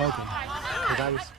Ok, detalles.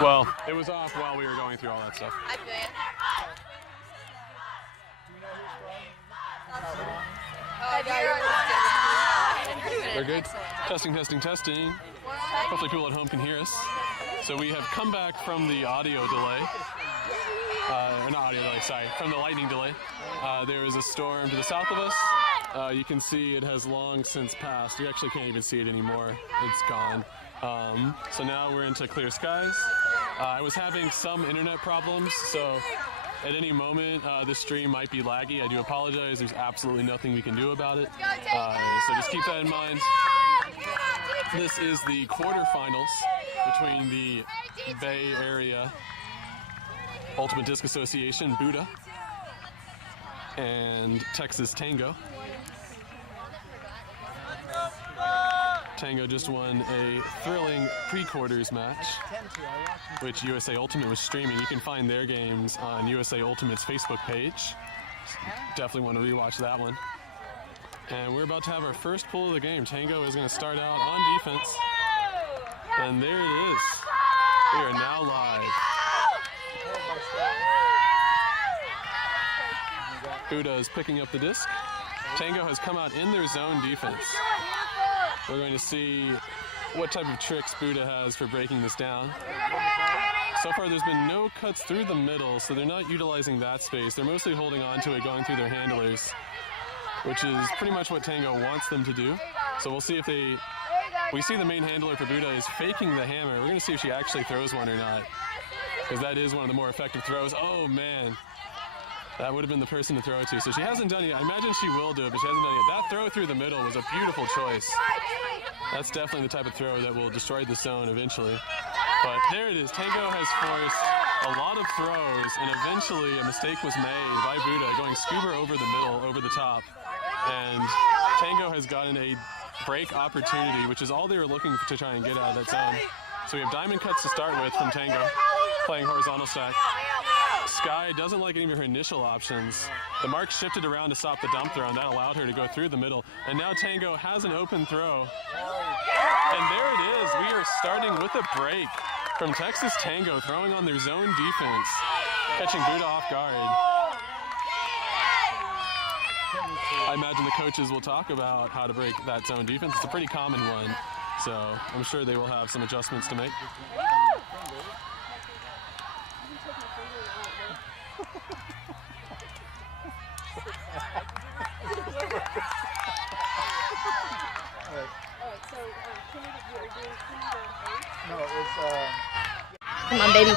Well, it was off while we were going through all that stuff. I feel it. We're good. Testing, testing, testing. Hopefully people at home can hear us. So we have come back from the audio delay. Or not audio delay, sorry, from the lightning delay. There is a storm to the south of us. You can see it has long since passed. You actually can't even see it anymore. It's gone. So now we're into clear skies. I was having some internet problems, so at any moment the stream might be laggy. I do apologize. There's absolutely nothing we can do about it. So just keep that in mind. This is the quarterfinals between the Bay Area Ultimate Disc Association, BUDA, and Texas Tango. Tango just won a thrilling pre-quarters match, which USA Ultimate was streaming. You can find their games on USA Ultimate's Facebook page. Definitely want to rewatch that one. And we're about to have our first pull of the game. Tango is going to start out on defense. And there it is. We are now live. BUDA is picking up the disc. Tango has come out in their zone defense. We're going to see what type of tricks BUDA has for breaking this down. So far there's been no cuts through the middle, so they're not utilizing that space. They're mostly holding on to it, going through their handlers, which is pretty much what Tango wants them to do. So we'll see if we see the main handler for BUDA is faking the hammer. We're going to see if she actually throws one or not, because that is one of the more effective throws. Oh man, that would have been the person to throw it to. So she hasn't done it yet. I imagine she will do it, but she hasn't done it yet. That throw through the middle was a beautiful choice. That's definitely the type of throw that will destroy the zone eventually. But there it is. Tango has forced a lot of throws, and eventually a mistake was made by BUDA going scuba over the middle, over the top. And Tango has gotten a break opportunity, which is all they were looking to try and get out of that zone. So we have diamond cuts to start with from Tango, playing horizontal stack. Sky doesn't like any of her initial options. The mark shifted around to stop the dump throw, and that allowed her to go through the middle. And now Tango has an open throw. And there it is. We are starting with a break from Texas Tango, throwing on their zone defense, catching BUDA off guard. I imagine the coaches will talk about how to break that zone defense. It's a pretty common one, so I'm sure they will have some adjustments to make. Come on, baby.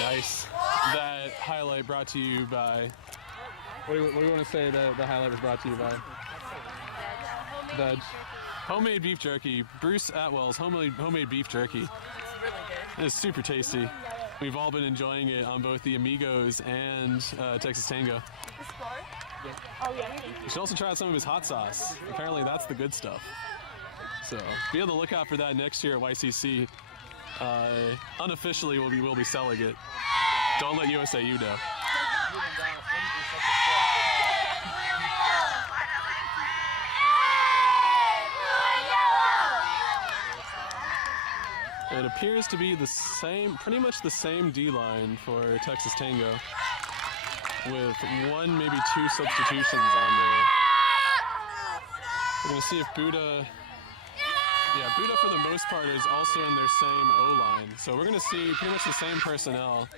Nice. That highlight brought to you by, what do you want to say that the highlight was brought to you by? Veg. Homemade beef jerky. Bruce Atwell's homemade beef jerky. It's really good. It's super tasty. We've all been enjoying it on both the Amigos and Texas Tango. Oh, yeah. You should also try out some of his hot sauce. Apparently that's the good stuff. So be on the lookout for that next year at YCC. Unofficially we'll be selling it. Don't let USAU know. It appears to be the same, pretty much the same D-line for Texas Tango, with one, maybe two substitutions on there. We're going to see if BUDA, BUDA for the most part is also in their same O-line. So we're going to see pretty much the same personnel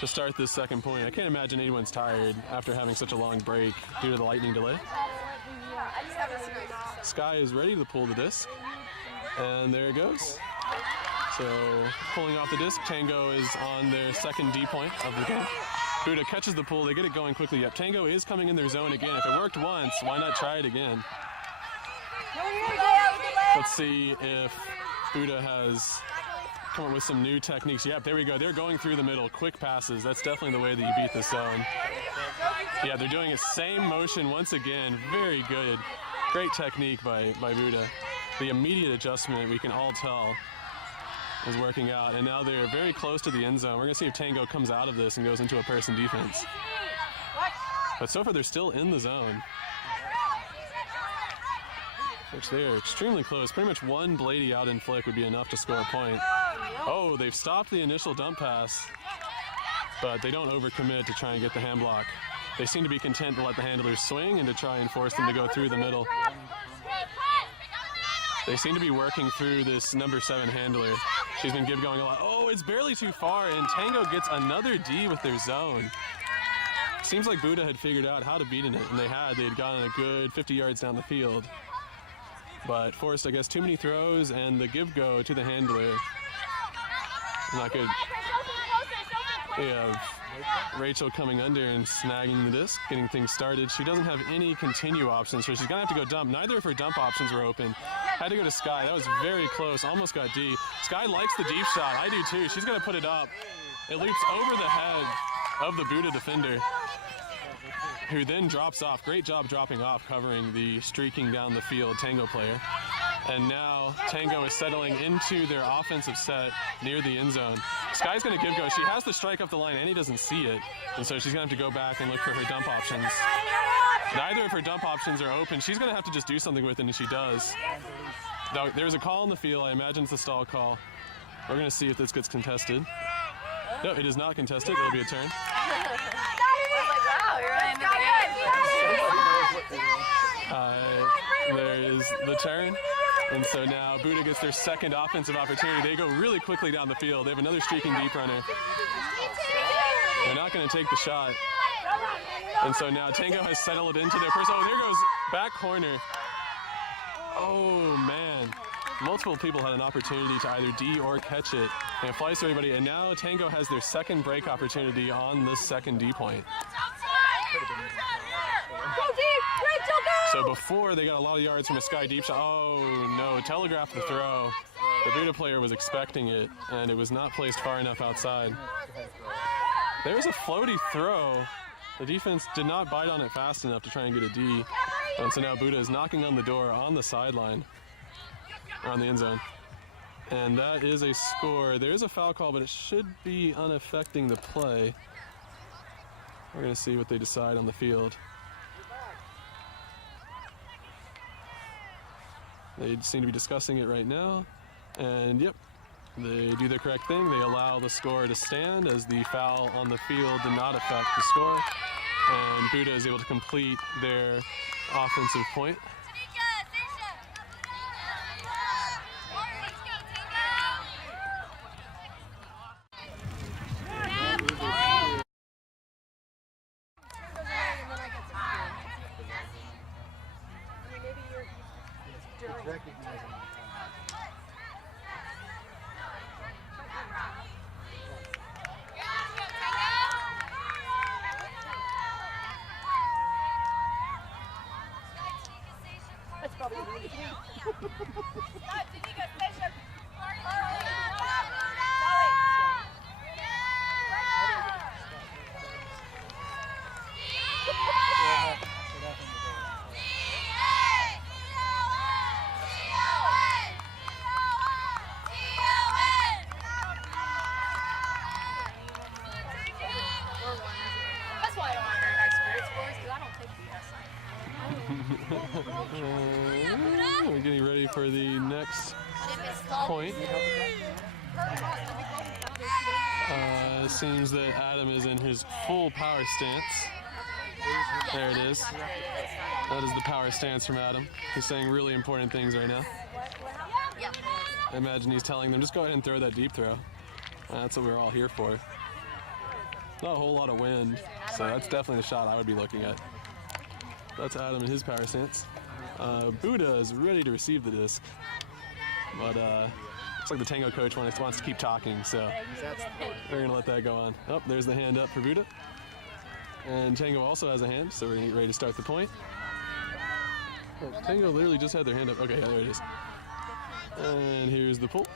to start this second point. I can't imagine anyone's tired after having such a long break due to the lightning delay. Sky is ready to pull the disc, and there it goes. So pulling off the disc, Tango is on their second D point of the game. BUDA catches the pull, they get it going quickly. Yep, Tango is coming in their zone again. If it worked once, why not try it again? Let's see if BUDA has come up with some new techniques. Yep, there we go. They're going through the middle, quick passes. That's definitely the way that you beat this zone. Yeah, they're doing the same motion once again. Very good. Great technique by BUDA. The immediate adjustment, we can all tell, is working out, and now they're very close to the end zone. We're going to see if Tango comes out of this and goes into a person defense. But so far, they're still in the zone. which they are extremely close. Pretty much one bladey out in flick would be enough to score a point. Oh, they've stopped the initial dump pass, but they don't overcommit to try and get the hand block. They seem to be content to let the handlers swing and to try and force them to go through the middle. They seem to be working through this number 7 handler. She's been going a lot. Oh, it's barely too far, and Tango gets another D with their zone. Seems like BUDA had figured out how to beat in it, and they had. They had gotten a good 50 yards down the field. But forced, I guess, too many throws, and the give-go to the handler. Not good. We have Rachel coming under and snagging the disc, getting things started. She doesn't have any continue options, so she's going to have to go dump. Neither of her dump options were open. Had to go to Sky. That was very close. Almost got D. Sky likes the deep shot. I do too. She's going to put it up. It leaps over the head of the BUDA defender, who then drops off. Great job dropping off, covering the streaking down the field Tango player. And now Tango is settling into their offensive set near the end zone. Sky's going to give go. She has the strike up the line, and he doesn't see it. And so she's going to have to go back and look for her dump options. Neither of her dump options are open. She's going to have to just do something with it, and she does. Now, there's a call on the field. I imagine it's a stall call. We're going to see if this gets contested. No, it is not contested. It'll be a turn. There is the turn. And so now BUDA gets their second offensive opportunity. They go really quickly down the field. They have another streaking deep runner. They're not going to take the shot. And so now Tango has settled into their first. Oh, there goes back corner. Oh, man. Multiple people had an opportunity to either D or catch it. And it flies to everybody. And now Tango has their second break opportunity on this second D point. So before, they got a lot of yards from a Sky deep shot. Oh, no. Telegraphed the throw. The BUDA player was expecting it, and it was not placed far enough outside. There was a floaty throw. The defense did not bite on it fast enough to try and get a D. And so now BUDA is knocking on the door on the sideline, or on the end zone. And that is a score. There is a foul call, but it should be unaffecting the play. We're going to see what they decide on the field. They seem to be discussing it right now. And yep, they do the correct thing. They allow the score to stand as the foul on the field did not affect the score. And BUDA is able to complete their offensive point. We're getting ready for the next point. Seems that Adam is in his full power stance. There it is. That is the power stance from Adam. He's saying really important things right now. I imagine he's telling them, just go ahead and throw that deep throw. That's what we're all here for. Not a whole lot of wind, so that's definitely the shot I would be looking at. That's Adam in his power stance. BUDA is ready to receive the disc, but looks like the Tango coach wants to keep talking, so we're going to let that go on. Oh, there's the hand up for BUDA. And Tango also has a hand, so we're going to get ready to start the point. Oh, Tango literally just had their hand up. Okay, yeah, there it is. And here's the pull.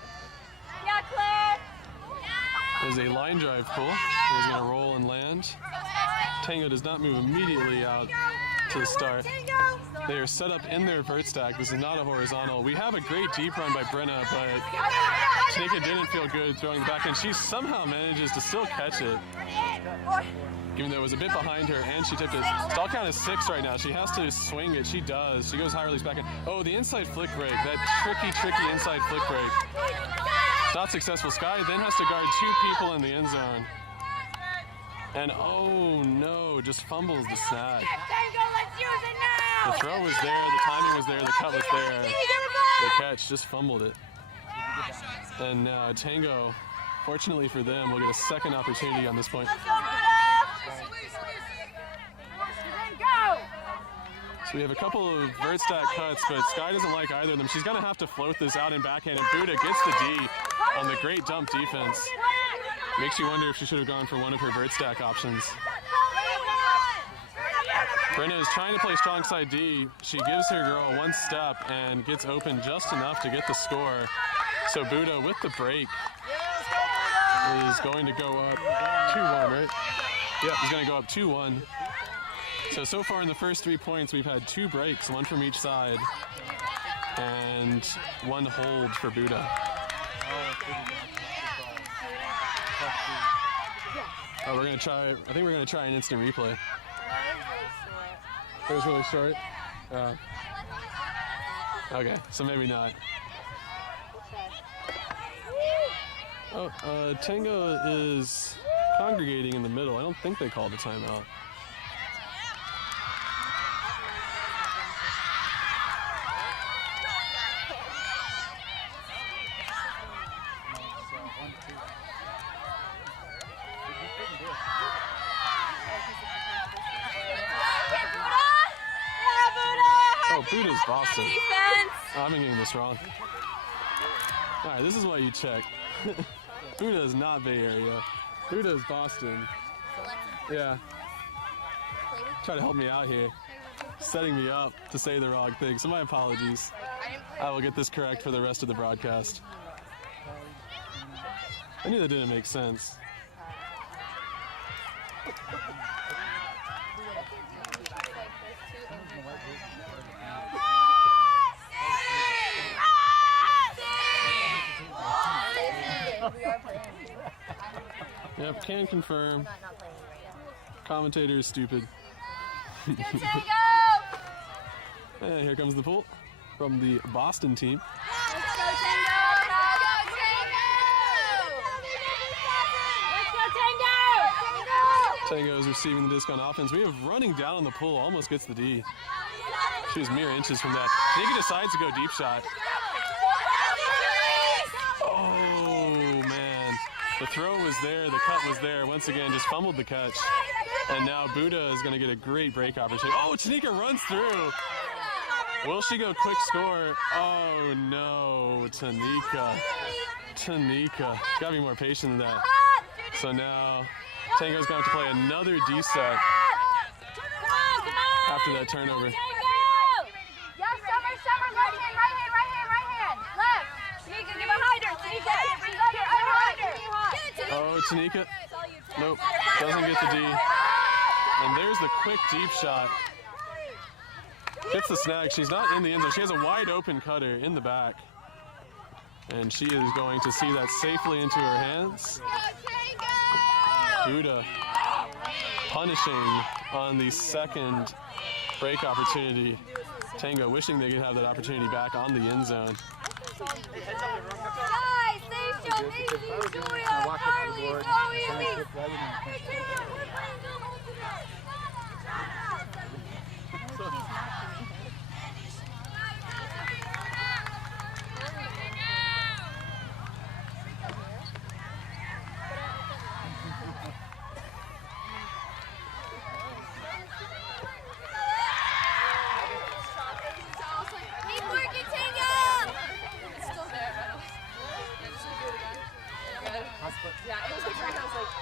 Yeah, Claire! There's a line drive pull. It's going to roll and land. Tango does not move immediately out to the start. They are set up in their vert stack. This is not a horizontal. We have a great deep run by Brenna, but Tanika didn't feel good throwing the backhand. She somehow manages to still catch it, even though it was a bit behind her, and she tipped it. Stall count is 6 right now. She has to swing it. She does. She goes high release backhand. Oh, the inside flick break. That tricky inside flick break. Not successful. Sky then has to guard 2 people in the end zone. And oh no, just fumbles the snag. The throw was there, the timing was there, the cut was there. The catch, just fumbled it. And now Tango, fortunately for them, will get a second opportunity on this point. So we have a couple of vert stack cuts, but Sky doesn't like either of them. She's gonna have to float this out in backhand, and BUDA gets the D on the great dump defense. Makes you wonder if she should have gone for one of her vert stack options. Brenna is trying to play strong side D. She gives her girl one step and gets open just enough to get the score. So BUDA with the break is going to go up 2-1, right? Yep, he's going to go up 2-1. So far in the first 3 points, we've had 2 breaks, 1 from each side, and 1 hold for BUDA. Oh, we're gonna try. I think we're gonna try an instant replay. It was really short. Okay, so maybe not. Oh, Tango is congregating in the middle. I don't think they called a timeout. Oh, BUDA's Boston. Oh, I'm getting this wrong. All right, this is why you check. BUDA is not Bay Area. BUDA is Boston. Yeah. Try to help me out here. Setting me up to say the wrong thing, so my apologies. I will get this correct for the rest of the broadcast. I knew that didn't make sense. Yep, can confirm. Commentator is stupid. And here comes the pull from the Boston team. Let's go, Tango! Tango is receiving the disc on offense. We have running down on the pull, almost gets the D. She was mere inches from that. Tanika decides to go deep shot. Oh, man. The throw was there, the cut was there. Once again, just fumbled the catch. And now BUDA is going to get a great break opportunity. Oh, Tanika runs through. Will she go quick score? Oh, no, Tanika. Gotta be more patient than that. So now Tango's going to have to play another D set after that turnover. Yes, summer, right hand, left. Tanika, give a hider, Tanika. Oh, Tanika. Nope, doesn't get the D. And there's the quick deep shot. Hits the snag. She's not in the end zone. She has a wide open cutter in the back. And she is going to see that safely into her hands. BUDA punishing on the second break opportunity. Tango wishing they could have that opportunity back on the end zone. Guys, stay still, maybe, Julia, Carly, Zoe, yeah, it was like, I was like, I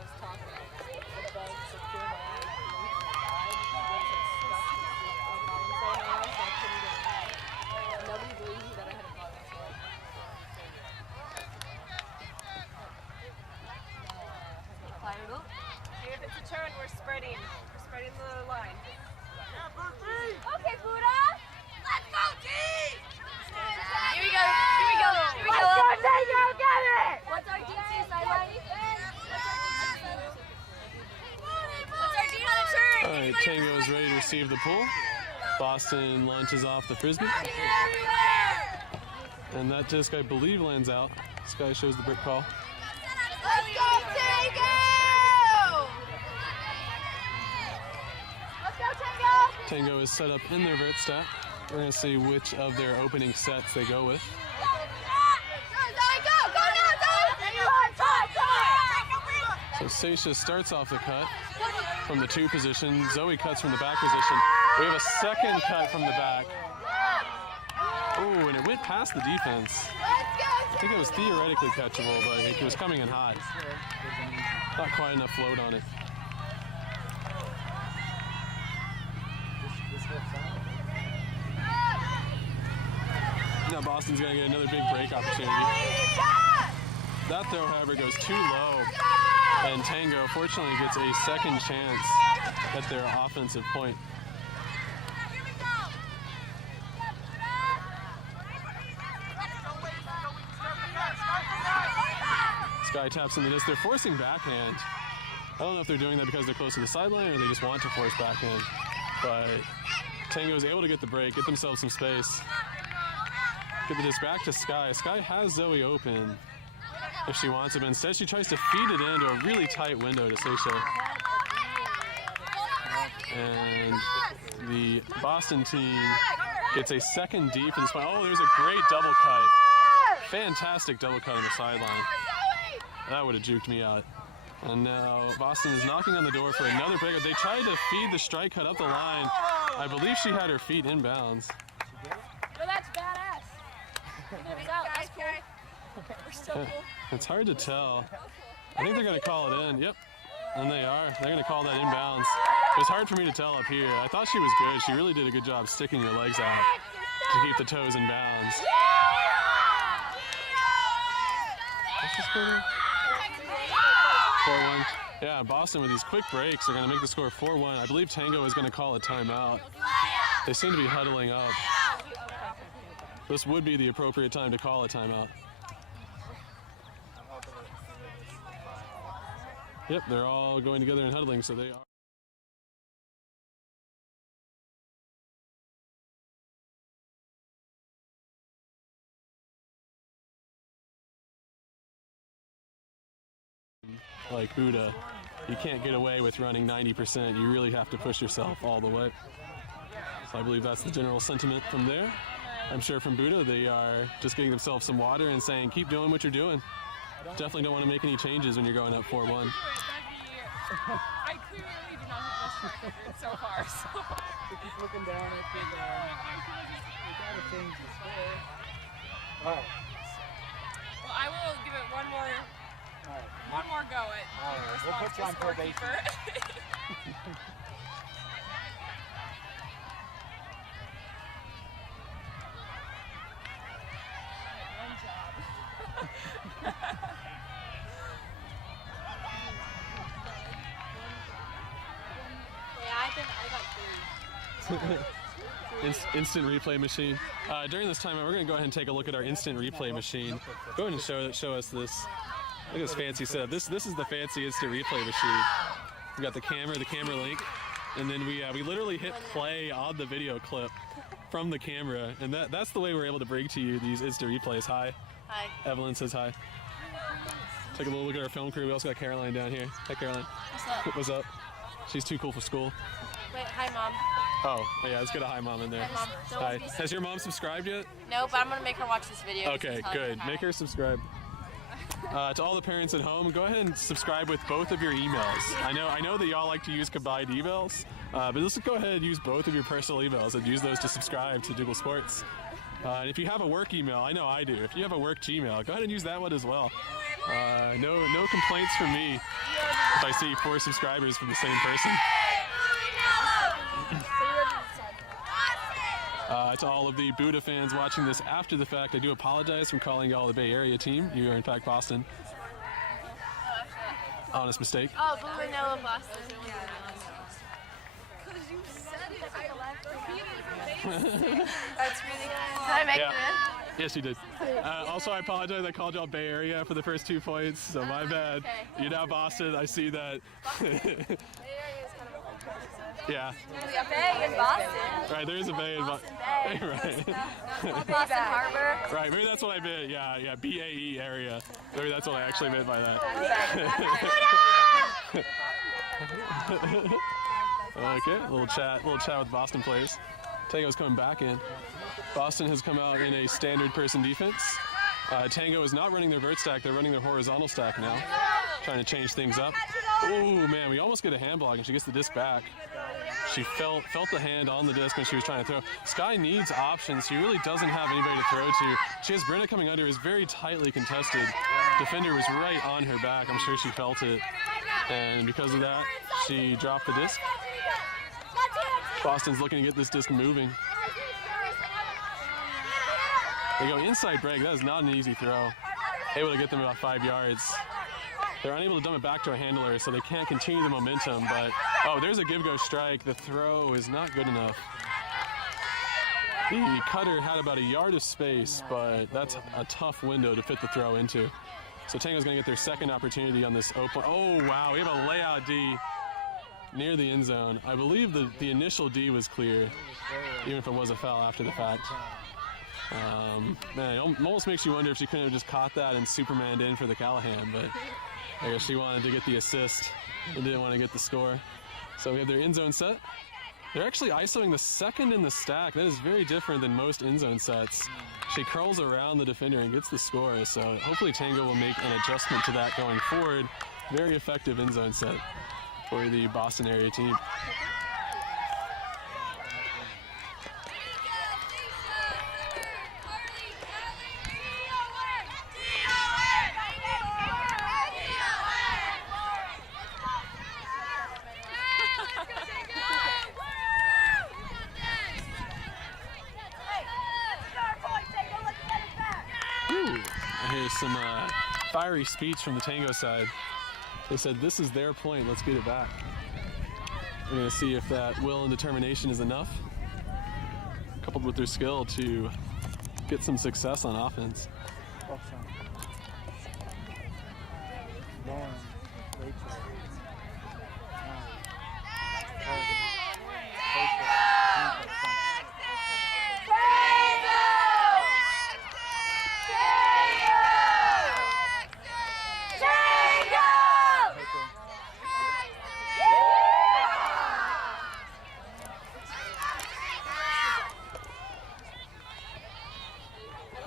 was If it's a turn, we're spreading. We're spreading the line. Okay, Buddha. Let's go, team. Here we go. Here we go. Here we go. Let's go, Tango. Get it. What's our DC sideline? What's our D on the turn? All right, Tango is ready to receive the pull. Boston launches off the frisbee. And that disc, I believe, lands out. This guy shows the brick call. Let's go, Tango. Let's go, Tango. Tango is set up in their vert stack. We're going to see which of their opening sets they go with. So Seisha starts off the cut from the 2 position. Zoe cuts from the back position. We have a second cut from the back. Oh, and it went past the defense. I think it was theoretically catchable, but it was coming in hot. Not quite enough float on it. Now Boston's going to get another big break opportunity. That throw, however, goes too low, and Tango fortunately gets a second chance at their offensive point. Sky taps in the disc. They're forcing backhand. I don't know if they're doing that because they're close to the sideline or they just want to force backhand. But Tango is able to get the break, get themselves some space. Get the disc back to Sky. Sky has Zoe open if she wants it, but instead she tries to feed it into a really tight window to Seisha. And the Boston team gets a second D for this one. Oh, there's a great double cut. Fantastic double cut on the sideline. That would have juked me out. And now Boston is knocking on the door for another breakout. They tried to feed the strike cut up the line. I believe she had her feet inbounds. No, that's badass. That's cool. We're so cool. It's hard to tell. I think they're going to call it in. Yep. And they are. They're going to call that inbounds. It was hard for me to tell up here. I thought she was good. She really did a good job sticking her legs out to keep the toes in bounds. What's the score there? 4-1. Yeah, Boston with these quick breaks are going to make the score 4-1. I believe Tango is going to call a timeout. They seem to be huddling up. This would be the appropriate time to call a timeout. Yep, they're all going together and huddling, so they are. Like BUDA, you can't get away with running 90%. You really have to push yourself all the way. So I believe that's the general sentiment from there. I'm sure from BUDA, they are just getting themselves some water and saying, keep doing what you're doing. Definitely don't want to make any changes when you're going up 4-1. I clearly do not have this so far. So. They keep looking down at the we gotta change the score. Alright. Well, I will give it one more go at We'll put you on probation. Instant replay machine. During this time, we're going to go ahead and take a look at our instant replay machine. Go ahead and show us this. Look at this fancy setup. This is the fancy instant replay machine. We got the camera link, and then we literally hit play on the video clip from the camera, and that's the way we're able to bring to you these instant replays. Hi. Hi. Evelyn says hi. Take a little look at our film crew. We also got Caroline down here. Hi, Caroline. What's up? What's up? She's too cool for school. Wait, hi, Mom. Oh, yeah, let's get a hi mom in there. Hi, Mom. Hi. Has your mom subscribed yet? No, but I'm going to make her watch this video. Okay, good. Make her subscribe. To all the parents at home, go ahead and subscribe with both of your emails. I know that y'all like to use combined emails, but let's go ahead and use both of your personal emails and use those to subscribe to Dougal Sports. And if you have a work email, I know I do. If you have a work Gmail, go ahead and use that one as well. No complaints from me if I see 4 subscribers from the same person. To all of the BUDA fans watching this after the fact, I do apologize for calling y'all the Bay Area team. You are in fact Boston. Honest mistake. Oh, blue and yellow Boston. That's really cool. Did I make it in? Yes, you did. Also, I apologize. I called y'all Bay Area for the first 2 points, so my bad. Okay. You're now Boston. I see that. Yeah. There's a bay in Boston. Right, there is a bay in Boston. Right. Boston Harbor. Right, maybe that's what I meant. Yeah, BAE area. Maybe that's what I actually meant by that. Okay, a little chat with Boston players. Tango's coming back in. Boston has come out in a standard person defense. Tango is not running their vert stack, they're running their horizontal stack now. Trying to change things up. Oh man, we almost get a hand block and she gets the disc back. She felt the hand on the disc when she was trying to throw. Sky needs options. She really doesn't have anybody to throw to. She has Brenna coming under, is very tightly contested. Defender was right on her back. I'm sure she felt it. And because of that, she dropped the disc. Boston's looking to get this disc moving. They go inside break. That is not an easy throw. Able to get them about 5 yards. They're unable to dump it back to our handler, so they can't continue the momentum, but, oh, there's a give-go strike. The throw is not good enough. The cutter had about a yard of space, but that's a tough window to fit the throw into. So Tango's gonna get their second opportunity on this open. Oh, wow, we have a layout D near the end zone. I believe the initial D was clear, even if it was a foul after the fact. Man, it almost makes you wonder if she couldn't have just caught that and Supermaned in for the Callahan, but I guess she wanted to get the assist and didn't want to get the score. So we have their end zone set. They're actually isoing the second in the stack. That is very different than most end zone sets. She curls around the defender and gets the score, so hopefully Tango will make an adjustment to that going forward. Very effective end zone set for the Boston area team. Some fiery speech from the Tango side. They said, this is their point, let's get it back. We're going to see if that will and determination is enough, coupled with their skill to get some success on offense.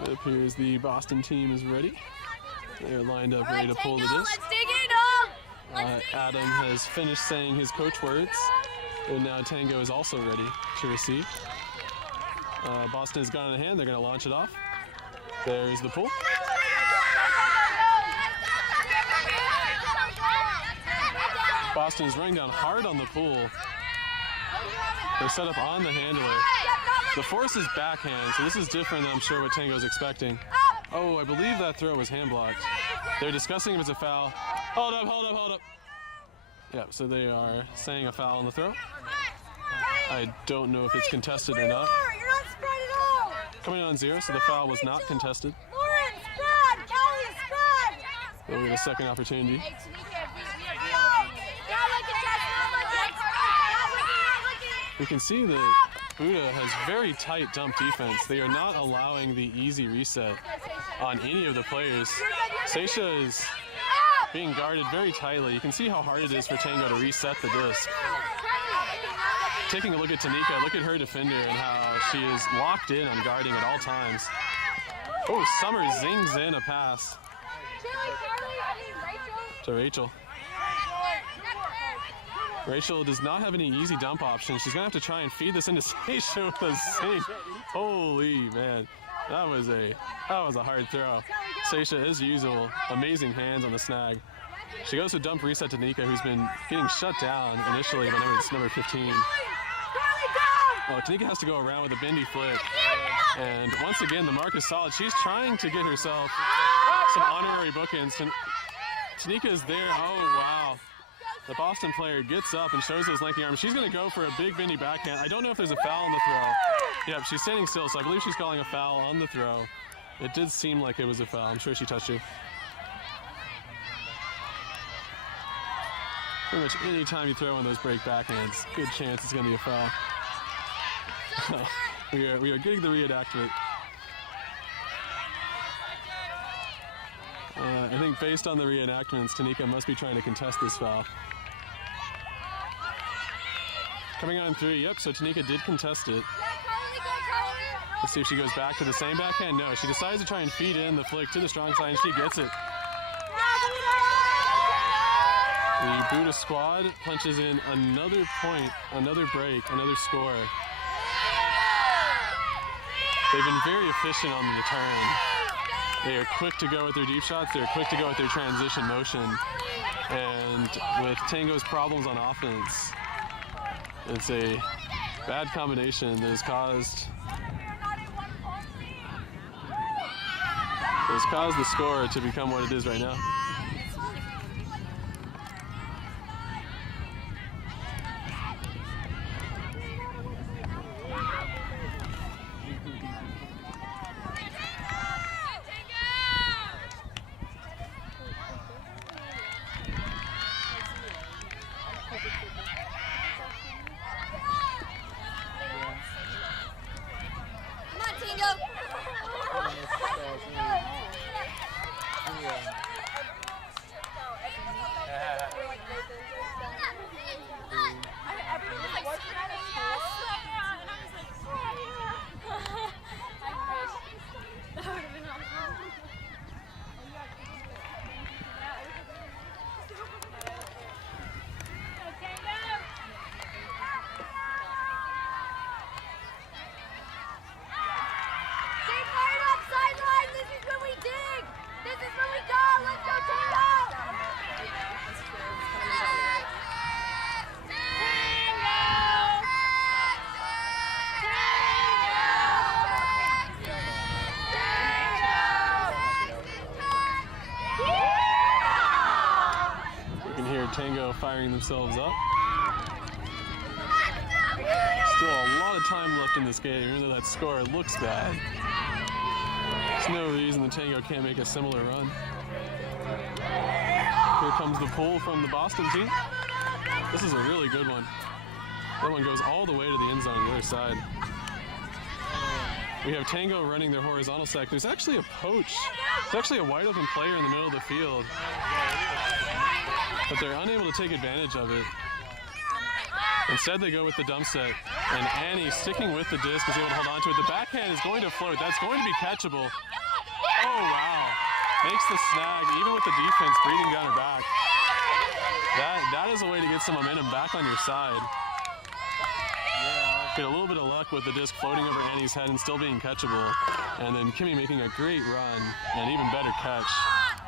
It appears the Boston team is ready. They're lined up ready to pull the disc. Adam has finished saying his coach words, and now Tango is also ready to receive. Boston has got it in hand. They're going to launch it off. There's the pull. Boston is running down hard on the pull. They're set up on the handler. The force is backhand, so this is different than I'm sure what Tango's expecting. Oh, I believe that throw was hand blocked. They're discussing if it's a foul. Hold up, hold up, hold up. Yeah, so they are saying a foul on the throw. I don't know if it's contested or not. Coming on 0, so the foul was not contested. We'll get a second opportunity. We can see that BUDA has very tight dump defense. They are not allowing the easy reset on any of the players. Seisha is being guarded very tightly. You can see how hard it is for Tango to reset the disc. Taking a look at Tanika, look at her defender and how she is locked in on guarding at all times. Oh, Summer zings in a pass to Rachel. Rachel does not have any easy dump options. She's gonna have to try and feed this into Seisha with a zing. Holy man. That was a hard throw. Seisha, as usual, amazing hands on the snag. She goes to dump reset to Nika, who's been getting shut down initially whenever it's number 15. Oh, Tanika has to go around with a bendy flip. And once again, the mark is solid. She's trying to get herself some honorary bookends. Tanika is there. Oh, wow. The Boston player gets up and shows those lanky arms. She's going to go for a big bendy backhand. I don't know if there's a foul on the throw. Yep, she's standing still, so I believe she's calling a foul on the throw. It did seem like it was a foul. I'm sure she touched you. Pretty much any time you throw on those break backhands, good chance it's going to be a foul. we are getting the reenactment. I think based on the reenactments, Tanika must be trying to contest this foul. Coming on 3, yep, so Tanika did contest it. Let's see if she goes back to the same backhand. No, she decides to try and feed in the flick to the strong side, and she gets it. The BUDA squad punches in another point, another break, another score. They've been very efficient on the return. They are quick to go with their deep shots. They're quick to go with their transition motion. And with Tango's problems on offense, it's a bad combination that has caused the score to become what it is right now. Tango firing themselves up. Still a lot of time left in this game, even though that score looks bad. There's no reason the Tango can't make a similar run. Here comes the pull from the Boston team. This is a really good one. That one goes all the way to the end zone on the other side. We have Tango running their horizontal stack. There's actually a poach. There's actually a wide open player in the middle of the field, but they're unable to take advantage of it. Instead, they go with the dump set, and Annie, sticking with the disc, is able to hold on to it. The backhand is going to float. That's going to be catchable. Oh, wow. Makes the snag, even with the defense breathing down her back. That is a way to get some momentum back on your side. Get a little bit of luck with the disc floating over Annie's head and still being catchable. And then Kimmy making a great run and even better catch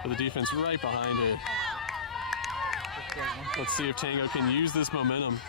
with the defense right behind her. Let's see if Tango can use this momentum.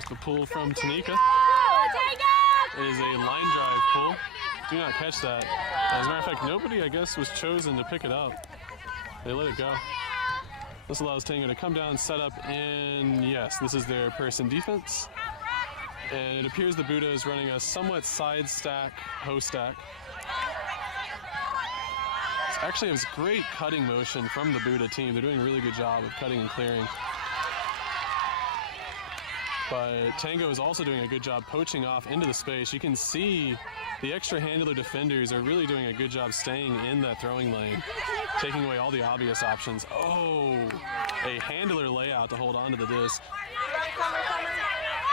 There's the pull from Tanika. It is a line drive pull. Do not catch that. As a matter of fact, nobody, I guess, was chosen to pick it up. They let it go. This allows Tango to come down, set up, and yes, this is their person defense. And it appears the BUDA is running a somewhat side stack, hoe stack. It's actually, it was great cutting motion from the BUDA team. They're doing a really good job of cutting and clearing. But Tango is also doing a good job poaching off into the space. You can see the extra handler defenders are really doing a good job staying in that throwing lane, taking away all the obvious options. Oh, a handler layout to hold on to the disc.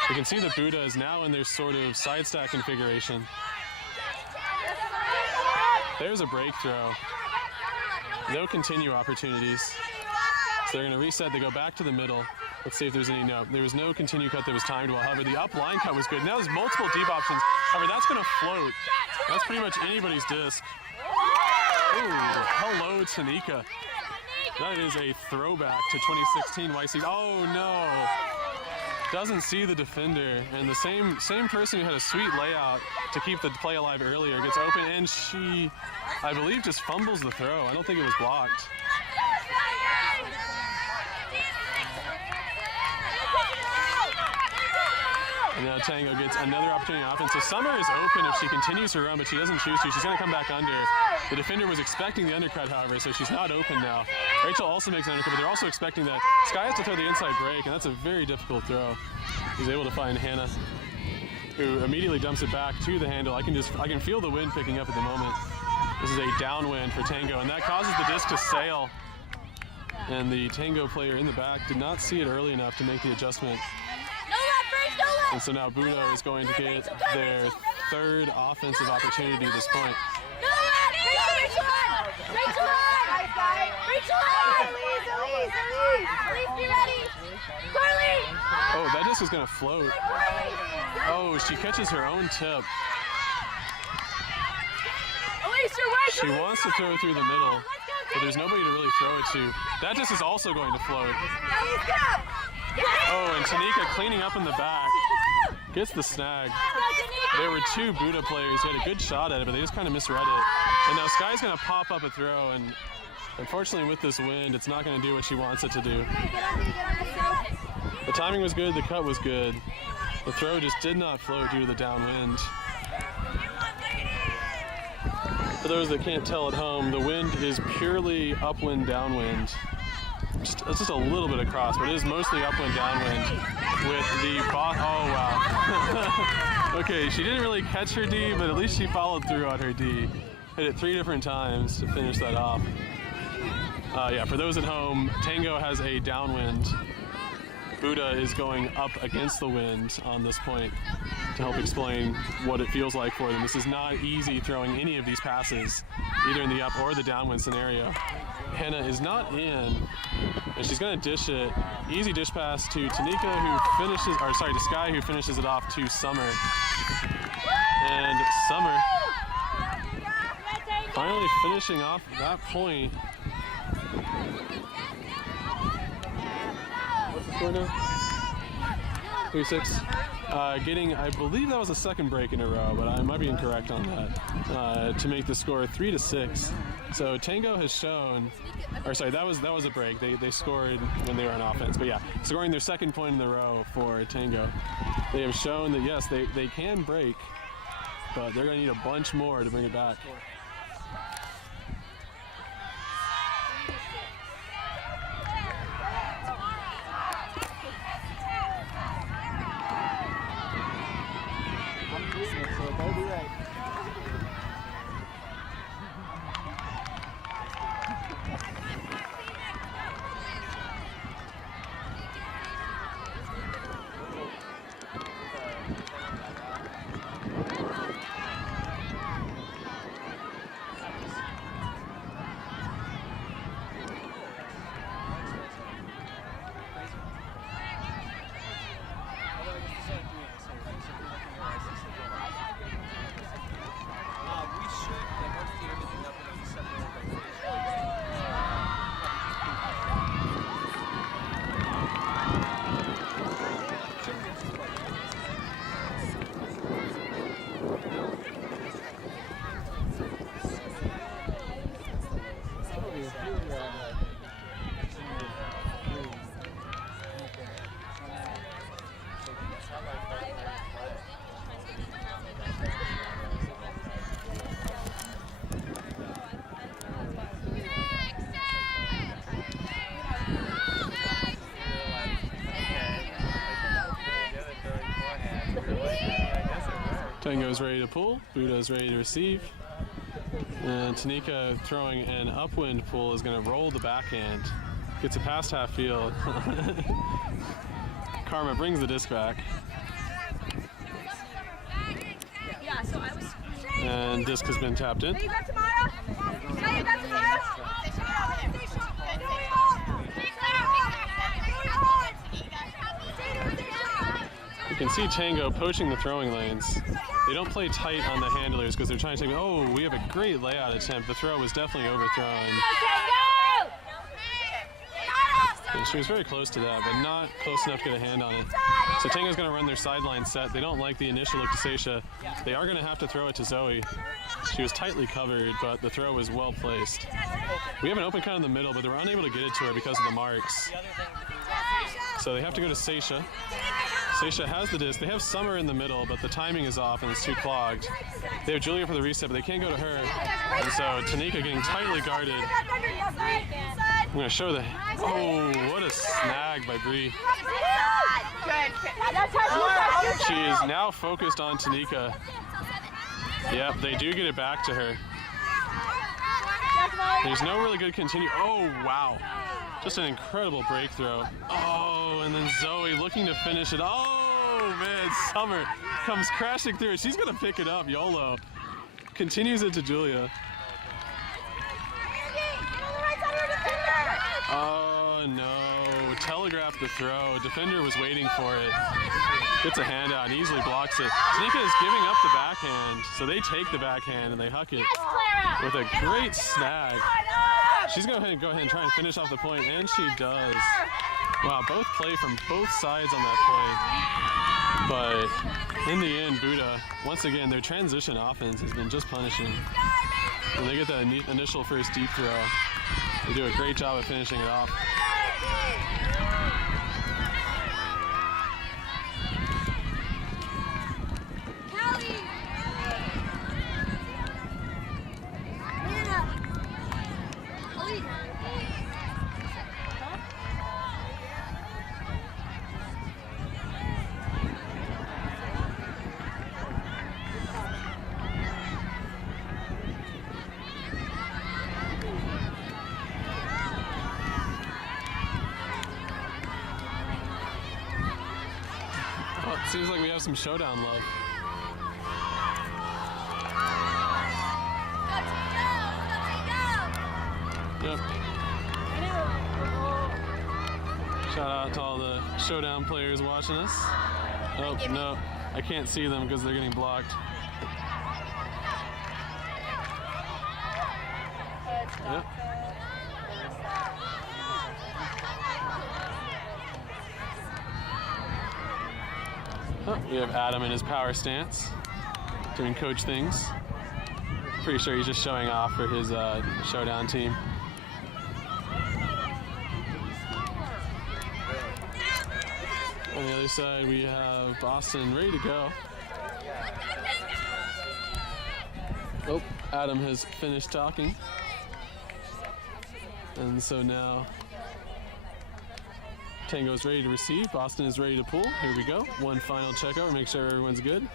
You can see the BUDA is now in their sort of side stack configuration. There's a break throw. No continue opportunities. So they're going to reset. They go back to the middle. Let's see if there's any. No, there was no continue cut that was timed well. However, the up line cut was good. Now there's multiple deep options. However, that's going to float. That's pretty much anybody's disc. Ooh, hello, Tanika. That is a throwback to 2016 YC. Oh, no. Doesn't see the defender. And the same person who had a sweet layout to keep the play alive earlier gets open. And she, I believe, just fumbles the throw. I don't think it was blocked. And now Tango gets another opportunity on offense. So Summer is open if she continues to run, but she doesn't choose to. She's going to come back under. The defender was expecting the undercut, however, so she's not open now. Rachel also makes an undercut, but they're also expecting that Sky has to throw the inside break, and that's a very difficult throw. He's able to find Hannah, who immediately dumps it back to the handle. I can feel the wind picking up at the moment. This is a downwind for Tango, and that causes the disc to sail. And the Tango player in the back did not see it early enough to make the adjustment. And so now BUDA is going to get their third offensive opportunity at this point. Oh, that disc is going to float. Oh, she catches her own tip. She wants to throw through the middle, but there's nobody to really throw it to. That disc is also going to float. Oh, and Tanika cleaning up in the back. Gets the snag. There were two BUDA players who had a good shot at it, but they just kind of misread it. And now Sky's going to pop up a throw, and unfortunately with this wind, it's not going to do what she wants it to do. The timing was good, the cut was good. The throw just did not float due to the downwind. For those that can't tell at home, the wind is purely upwind, downwind. It's just a little bit across, but it is mostly upwind, downwind with the oh wow. Okay, she didn't really catch her D, but at least she followed through on her D. Hit it 3 different times to finish that off. Yeah, for those at home, Tango has a downwind. BUDA is going up against the wind on this point to help explain what it feels like for them. This is not easy throwing any of these passes, either in the up or the downwind scenario. Hannah is not in, and she's going to dish it. Easy dish pass to Tanika, who finishes, or sorry, to Sky, who finishes it off to Summer. And Summer finally finishing off that point. What's the score now? 3-6. Getting, I believe that was the second break in a row, but I might be incorrect on that. To make the score 3-6. So Tango has shown, or sorry, that was a break. They scored when they were on offense, but yeah, scoring their second point in the row for Tango. They have shown that yes, they can break, but they're going to need a bunch more to bring it back. Tango's ready to pull. Buda's ready to receive. And Tanika throwing an upwind pull is going to roll the backhand. Gets it past half field. Karma brings the disc back. And disc has been tapped in. You can see Tango poaching the throwing lanes. They don't play tight on the handlers because they're trying to take, oh, we have a great layout attempt. The throw was definitely overthrown. And she was very close to that, but not close enough to get a hand on it. So Tango's going to run their sideline set. They don't like the initial look to Seisha. They are going to have to throw it to Zoe. She was tightly covered, but the throw was well placed. We have an open count in the middle, but they were unable to get it to her because of the marks. So they have to go to Seisha. Seisha has the disc. They have Summer in the middle, but the timing is off and it's too clogged. They have Julia for the reset, but they can't go to her. And so Tanika getting tightly guarded. I'm going to show the... Oh, what a snag by Bree. She is now focused on Tanika. Yep, they do get it back to her. There's no really good continue. Oh, wow. Just an incredible break throw. Oh, and then Zoe looking to finish it. Oh, man, Summer comes crashing through it. She's going to pick it up, YOLO. Continues it to Julia. Oh, no. Telegraphed the throw. Defender was waiting for it. Gets a hand out and easily blocks it. Tanika is giving up the backhand, so they take the backhand and they huck it with a great snag. She's going to go ahead and try and finish off the point, and she does. Wow, both play from both sides on that point. But in the end, BUDA, once again, their transition offense has been just punishing. When they get that initial first deep throw, they do a great job of finishing it off. Seems like we have some showdown love. Yep. Shout out to all the showdown players watching us. Oh, no. I can't see them because they're getting blocked. Yep. Oh, we have Adam in his power stance, doing coach things. Pretty sure he's just showing off for his showdown team. On the other side, we have Boston ready to go. Oh, Adam has finished talking. And so now Tango is ready to receive. Boston is ready to pull. Here we go. One final check over, make sure everyone's good.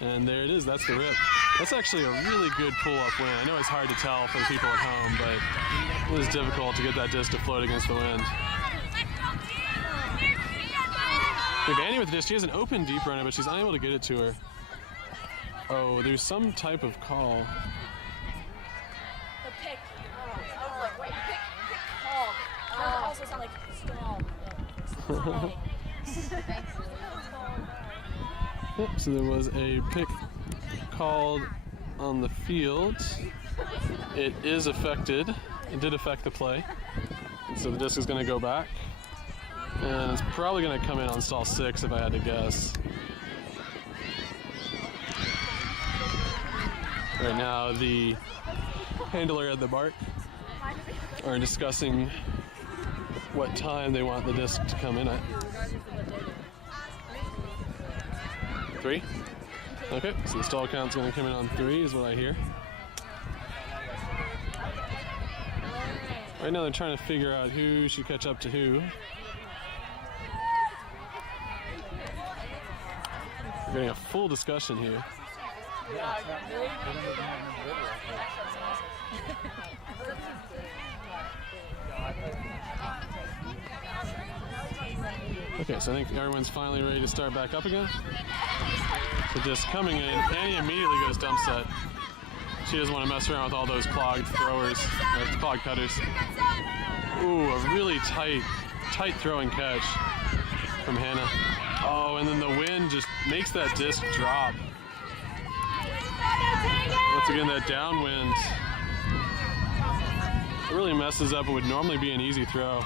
And there it is. That's the rip. That's actually a really good pull-up win. I know it's hard to tell for the people at home, but it was difficult to get that disc to float against the wind. Vanny with the disc. She has an open deep runner, but she's unable to get it to her. Oh, there's some type of call. The pick. Wait, pick call. That also sound like stall. Yep, so there was a pick called on the field. It is affected. It did affect the play. And so the disc is going to go back. And it's probably going to come in on stall 6 if I had to guess. Right now the handler and the mark are discussing what time they want the disc to come in at. 3? Okay, so the stall count's going to come in on 3 is what I hear. Right now they're trying to figure out who should catch up to who. We're getting a full discussion here. Okay, so I think everyone's finally ready to start back up again. So just coming in, Annie immediately goes dump set. She doesn't want to mess around with all those clogged throwers, or clogged cutters. Ooh, a really tight throw and catch from Hannah. Oh, and then the wind just makes that disc drop. Once again, that downwind really messes up what would normally be an easy throw.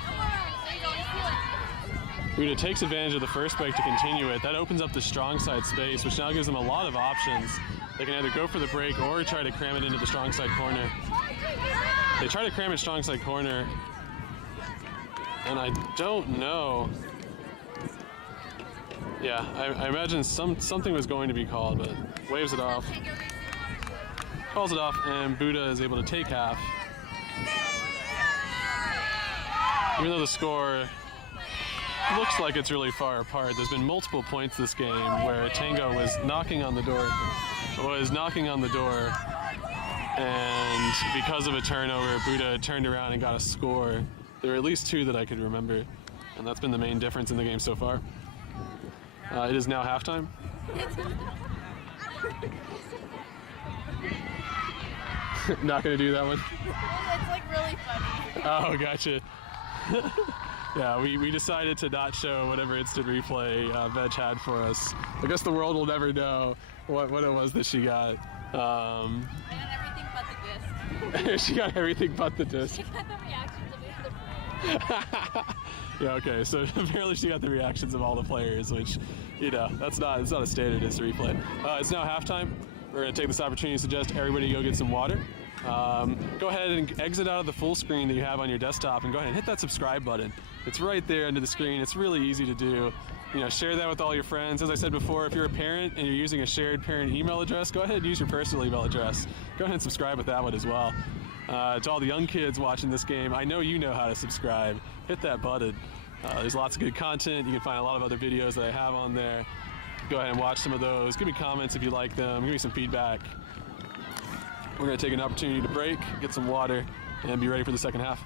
BUDA takes advantage of the first break to continue it. That opens up the strong side space, which now gives them a lot of options. They can either go for the break or try to cram it into the strong side corner. They try to cram it strong side corner, and I don't know. Yeah, I imagine something was going to be called, but waves it off. Calls it off, and BUDA is able to take half. Even though the score looks like it's really far apart, there's been multiple points this game where Tango was knocking on the door, and because of a turnover, BUDA turned around and got a score. There were at least two that I could remember, and that's been the main difference in the game so far. It is now halftime. Not gonna do that one? It's like really funny. Oh, gotcha. Yeah, we decided to not show whatever instant replay Veg had for us. I guess the world will never know what it was that she got. I got everything but the disc. She got everything but the disc. She got the reactions of the other players. Yeah, okay, so apparently she got the reactions of all the players, which, you know, it's not a standard instant replay. It's now halftime. We're going to take this opportunity to suggest everybody go get some water. Go ahead and exit out of the full screen that you have on your desktop and go ahead and hit that subscribe button. It's right there under the screen. It's really easy to do. You know, share that with all your friends. As I said before, if you're a parent and you're using a shared parent email address, go ahead and use your personal email address. Go ahead and subscribe with that one as well. To all the young kids watching this game, I know you know how to subscribe. Hit that button. There's lots of good content. You can find a lot of other videos that I have on there. Go ahead and watch some of those. Give me comments if you like them. Give me some feedback. We're going to take an opportunity to break, get some water, and be ready for the second half.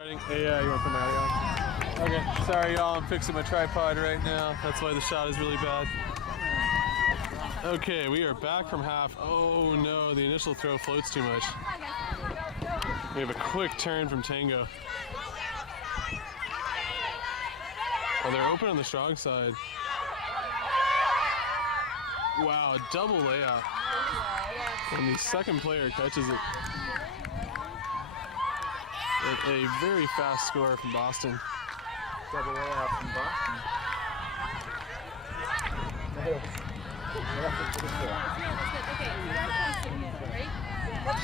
Hey, you want to put my audio on? Okay, sorry y'all, I'm fixing my tripod right now. That's why the shot is really bad. Okay, we are back from half. Oh no, the initial throw floats too much. We have a quick turn from Tango. Oh, they're open on the strong side. Wow, double layup. And the second player catches it. A very fast score from Boston. Double layup from Boston.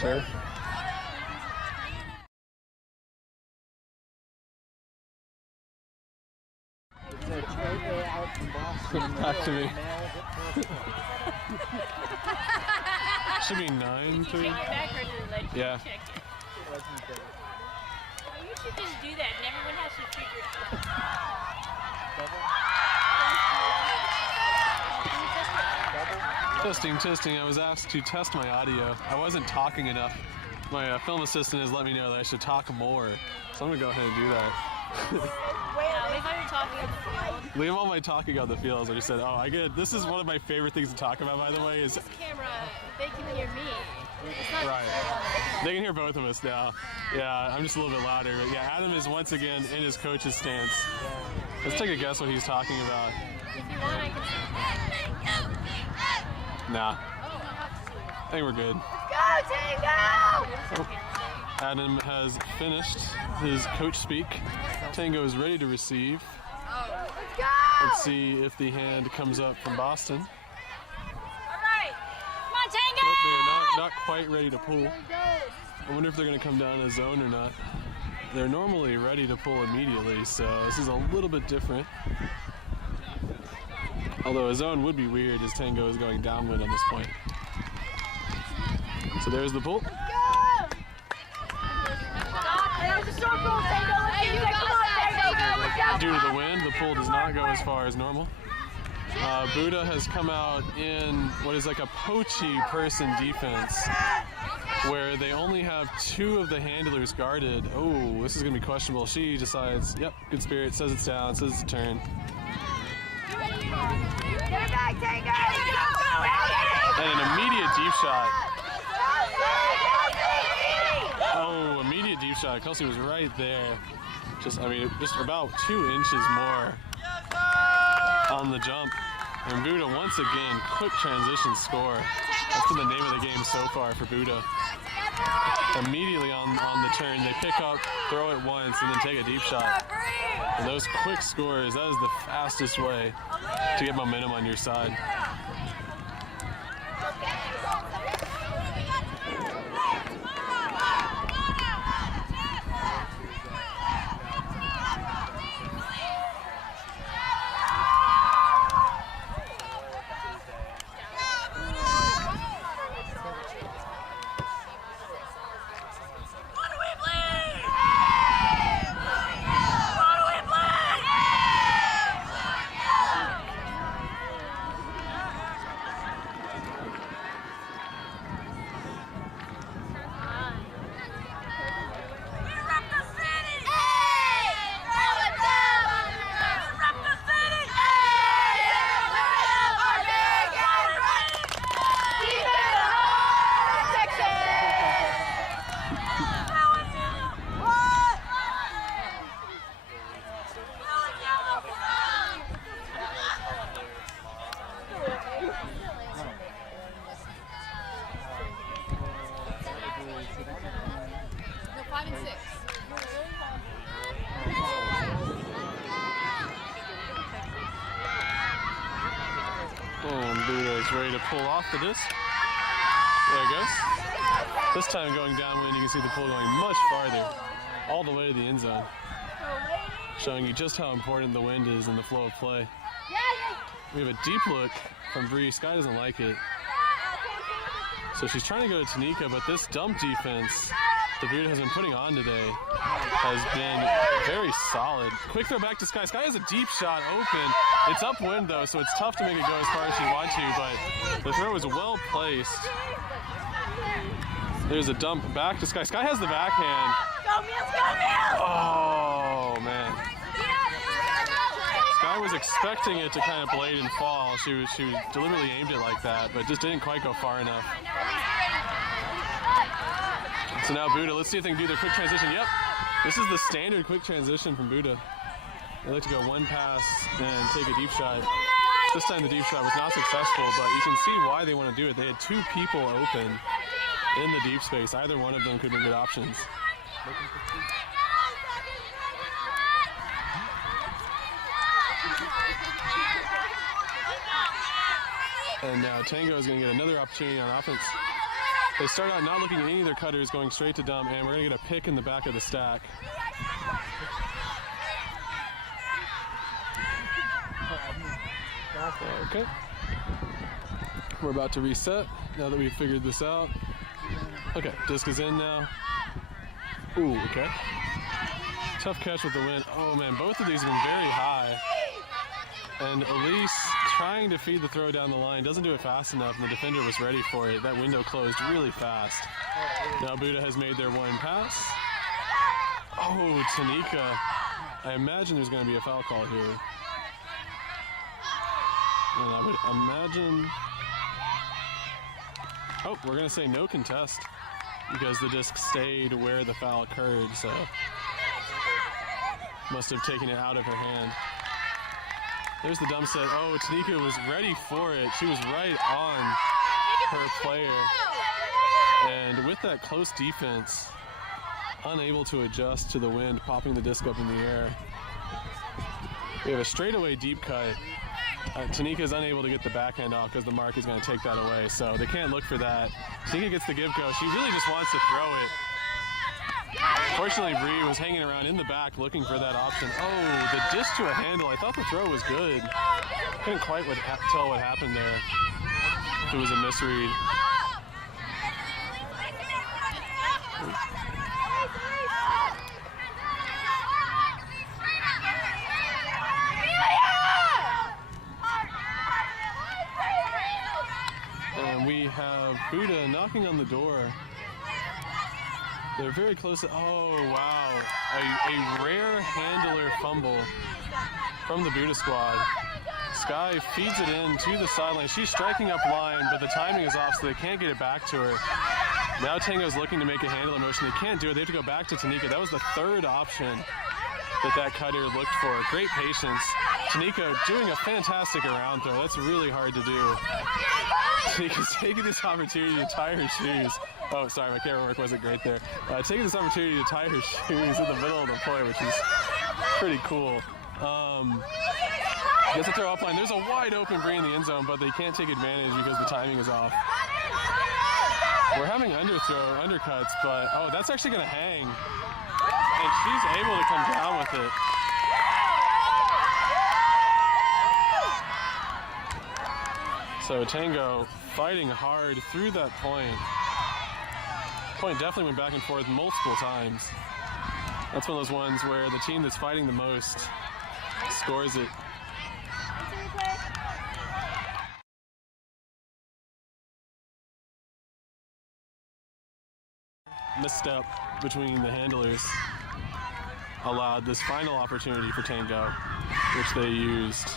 Sure. Back to me. Should be 9-3. Yeah. You should just do that and everyone has to figure it out. Testing. I was asked to test my audio. I wasn't talking enough. My film assistant has let me know that I should talk more. So I'm gonna go ahead and do that. Leave all your talking on the field. Leave all my talking on the field, as I just said. Oh, I get it. This is one of my favorite things to talk about, by the way, is This camera, they can hear me. It's not right. They can hear both of us now. Yeah, I'm just a little bit louder. But yeah, Adam is once again in his coach's stance. Let's take a guess what he's talking about. If you want, I can. Nah. I think we're good. Go, Tango! Adam has finished his coach speak. Tango is ready to receive. Let's go! Let's see if the hand comes up from Boston. All right. Come on, Tango! But they're not quite ready to pull. I wonder if they're going to come down a zone or not. They're normally ready to pull immediately, so this is a little bit different. Although a zone would be weird as Tango is going downwind on this point. So there's the pull. Due to the wind, the pull does not go as far as normal. BUDA has come out in what is like a poachy person defense, where they only have 2 of the handlers guarded. Oh, this is going to be questionable. She decides, yep, good spirit, says it's down, says it's a turn. Get it back, Tango! And an immediate deep shot. Oh, immediate deep shot. Kelsey was right there. Just about 2 inches more on the jump. And BUDA once again, quick transition score. That's been the name of the game so far for BUDA. Immediately on the turn, they pick up, throw it once, and then take a deep shot. And those quick scores, that is the fastest way to get momentum on your side. And BUDA is ready to pull off the disc. There it goes. This time going downwind, you can see the pull going much farther, all the way to the end zone. Showing you just how important the wind is in the flow of play. We have a deep look from Bree. Sky doesn't like it. So she's trying to go to Tanika, but this dump defense the BUDA has been putting on today has been very solid. Quick throw back to Sky. Sky has a deep shot open. It's upwind though, so it's tough to make it go as far as she wants to, but the throw is well placed. There's a dump back to Sky. Sky has the backhand. Oh, man. Sky was expecting it to kind of blade and fall. She deliberately aimed it like that, but just didn't quite go far enough. So now BUDA, let's see if they can do their quick transition. Yep, this is the standard quick transition from BUDA. They like to go one pass and take a deep shot. This time the deep shot was not successful, but you can see why they want to do it. They had two people open in the deep space. Either one of them could be good options. And now Tango is going to get another opportunity on offense. They start out not looking at any of their cutters, going straight to dump, and we're going to get a pick in the back of the stack. Okay. We're about to reset now that we've figured this out. Okay, disc is in now. Ooh, okay. Tough catch with the wind. Oh man, both of these have been very high. And Elise trying to feed the throw down the line, doesn't do it fast enough, and the defender was ready for it. That window closed really fast. Now BUDA has made their one pass. Oh, Tanika. I imagine there's going to be a foul call here. And I would imagine... Oh, we're going to say no contest because the disc stayed where the foul occurred, so must have taken it out of her hand. There's the dump set. Oh, Tanika was ready for it. She was right on her player. And with that close defense, unable to adjust to the wind, popping the disc up in the air. We have a straightaway deep cut. Tanika is unable to get the backhand off because the mark is going to take that away, so they can't look for that. Tanika gets the give go. She really just wants to throw it. Fortunately, Bree was hanging around in the back looking for that option. Oh, the disc to a handle. I thought the throw was good. Couldn't quite tell what happened there. If it was a misread. And we have BUDA knocking on the door. They're very close to, oh wow, a rare handler fumble from the BUDA squad. Sky feeds it in to the sideline. She's striking up line, but the timing is off, so they can't get it back to her. Now Tango's looking to make a handler motion. They can't do it. They have to go back to Tanika. That was the third option that cutter looked for. Great patience. Tanika doing a fantastic around throw. That's really hard to do. Tanika's taking this opportunity to tie her shoes. Oh, sorry, my camera work wasn't great there. Taking this opportunity to tie her shoes in the middle of the play, which is pretty cool. Gets a throw up line. There's a wide open Bree in the end zone, but they can't take advantage because the timing is off. We're having undercuts, but oh, that's actually going to hang. And she's able to come down with it. So Tango fighting hard through that point. Point definitely went back and forth multiple times. That's one of those ones where the team that's fighting the most scores it. Misstep between the handlers allowed this final opportunity for Tango, which they used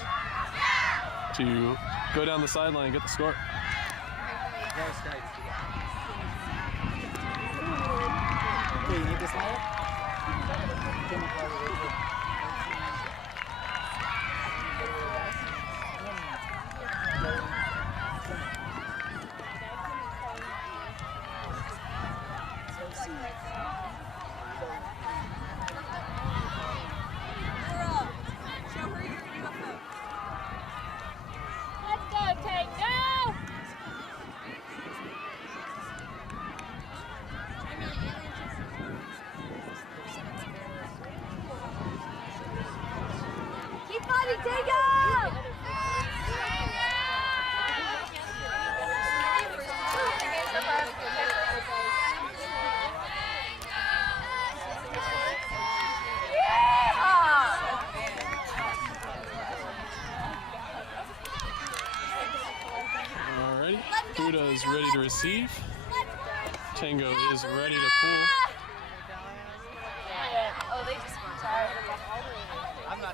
to go down the sideline and get the score. Okay, you need this line? Alrighty, BUDA is ready to receive. Tango is ready to pull.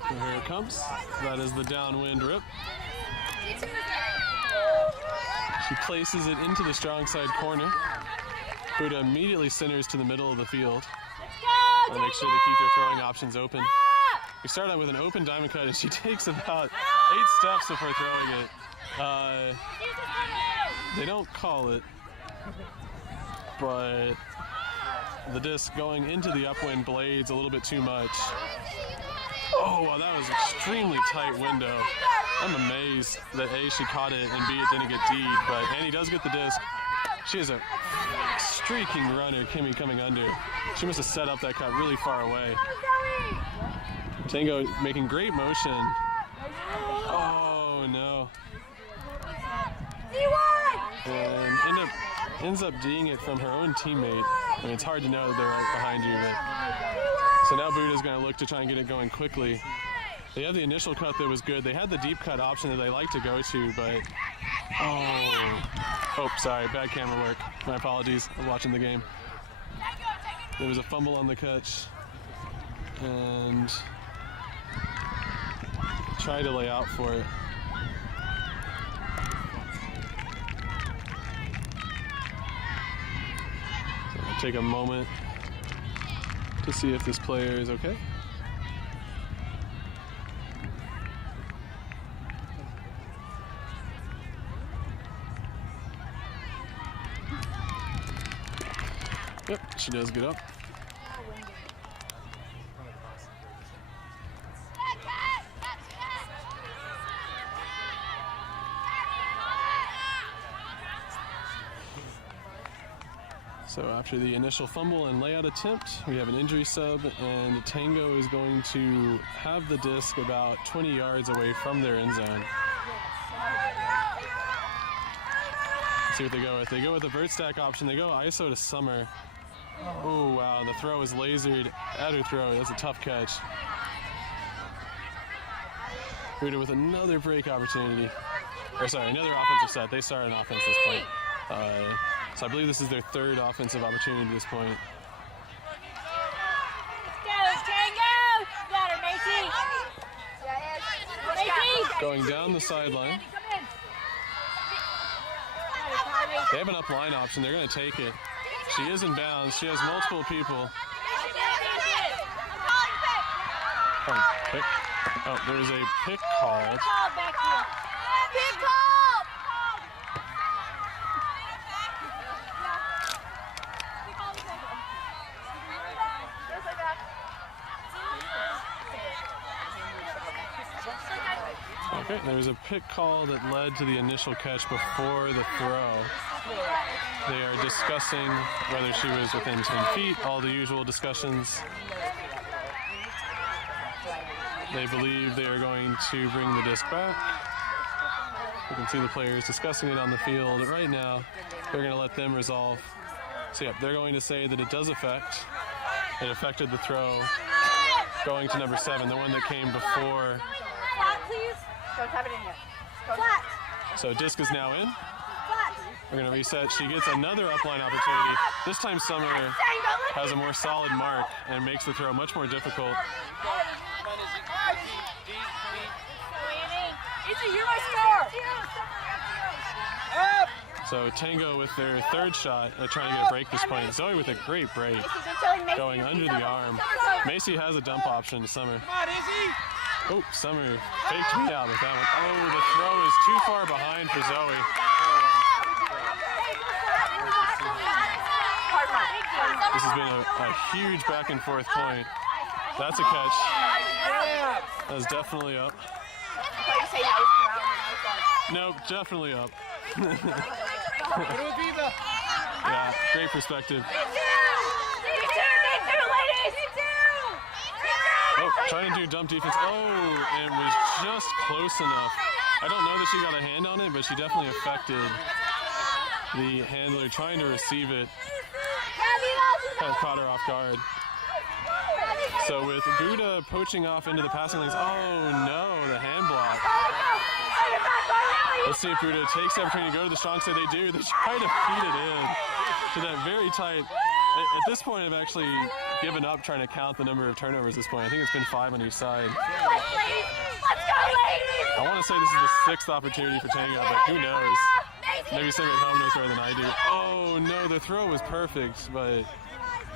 And here it comes. That is the downwind rip. She places it into the strong side corner. BUDA immediately centers to the middle of the field. I'll make sure to keep their throwing options open. We start out with an open diamond cut, and she takes about 8 steps before throwing it. They don't call it, but the disc going into the upwind blades a little bit too much. Oh, wow, that was an extremely tight window. I'm amazed that A, she caught it, and B, it didn't get D'd, but Annie does get the disc. She is a streaking runner, Kimmy coming under. She must have set up that cut really far away. Tango making great motion. Oh, no. And ends up D'ing it from her own teammate. I mean, it's hard to know that they're right behind you, but so now BUDA's going to look to try and get it going quickly. They have the initial cut that was good. They had the deep cut option that they like to go to, but oh, sorry, bad camera work. My apologies. I was watching the game. There was a fumble on the catch, and try to lay out for it. Take a moment to see if this player is okay. Yep, she does get up. So after the initial fumble and layout attempt, we have an injury sub, and Tango is going to have the disc about 20 yards away from their end zone. Let's see what they go with. They go with the vert stack option. They go ISO to Summer. Oh, wow, the throw is lasered at her throw. That's a tough catch. BUDA with another break opportunity. Or sorry, another offensive set. They started an offense this point. So I believe this is their third offensive opportunity at this point. Go, Tango! Got her, Macy! Macy! Going down the sideline. They have an up line option. They're going to take it. She is in bounds. She has multiple people. Oh, there's a pick called. Pick call! Okay, there was a pick call that led to the initial catch before the throw. They are discussing whether she was within 10 feet, all the usual discussions. They believe they are going to bring the disc back. You can see the players discussing it on the field. Right now, they're going to let them resolve. So, yep, they're going to say that it does affect. It affected the throw going to number 7, the one that came before. Flat, please. Don't have it in here. Flat. So disc is now in. We're going to reset. She gets another upline opportunity. This time Summer has a more solid mark and makes the throw much more difficult. You're my star. So Tango with their third shot at trying to get a break this point. Zoe with a great break, going under the arm. Macy has a dump option to Summer. Oh, Summer faked me out with that one. Oh, the throw is too far behind for Zoe. This has been a huge back and forth point. That's a catch. That's definitely up. Nope, definitely up. Yeah, great perspective. Oh, trying to do dump defense. Oh, and was just close enough. I don't know that she got a hand on it, but she definitely affected the handler trying to receive it. Kind of caught her off guard. So with BUDA poaching off into the passing lanes, oh no, the hand block. Let's see if BUDA takes the opportunity to go to the strong side. They do. They try to feed it in to that very tight At this point, I've actually given up trying to count the number of turnovers at this point. I think it's been 5 on each side. Let's go, ladies! I want to say this is the 6th opportunity for Tango, but who knows? Maybe somebody at home knows better than I do. Oh no, the throw was perfect, but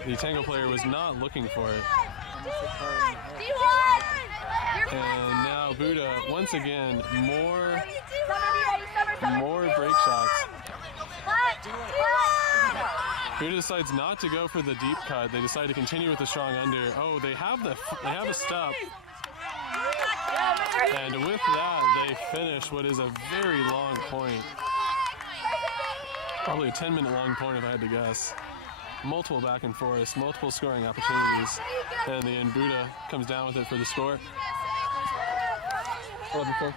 the Tango player was not looking for it. And now BUDA, once again, more break shots. BUDA decides not to go for the deep cut. They decide to continue with the strong under. Oh, they have a step. And with that, they finish what is a very long point. Probably a 10-minute long point if I had to guess. Multiple back and forth, multiple scoring opportunities. And in the end, BUDA comes down with it for the score. 11-4. Okay.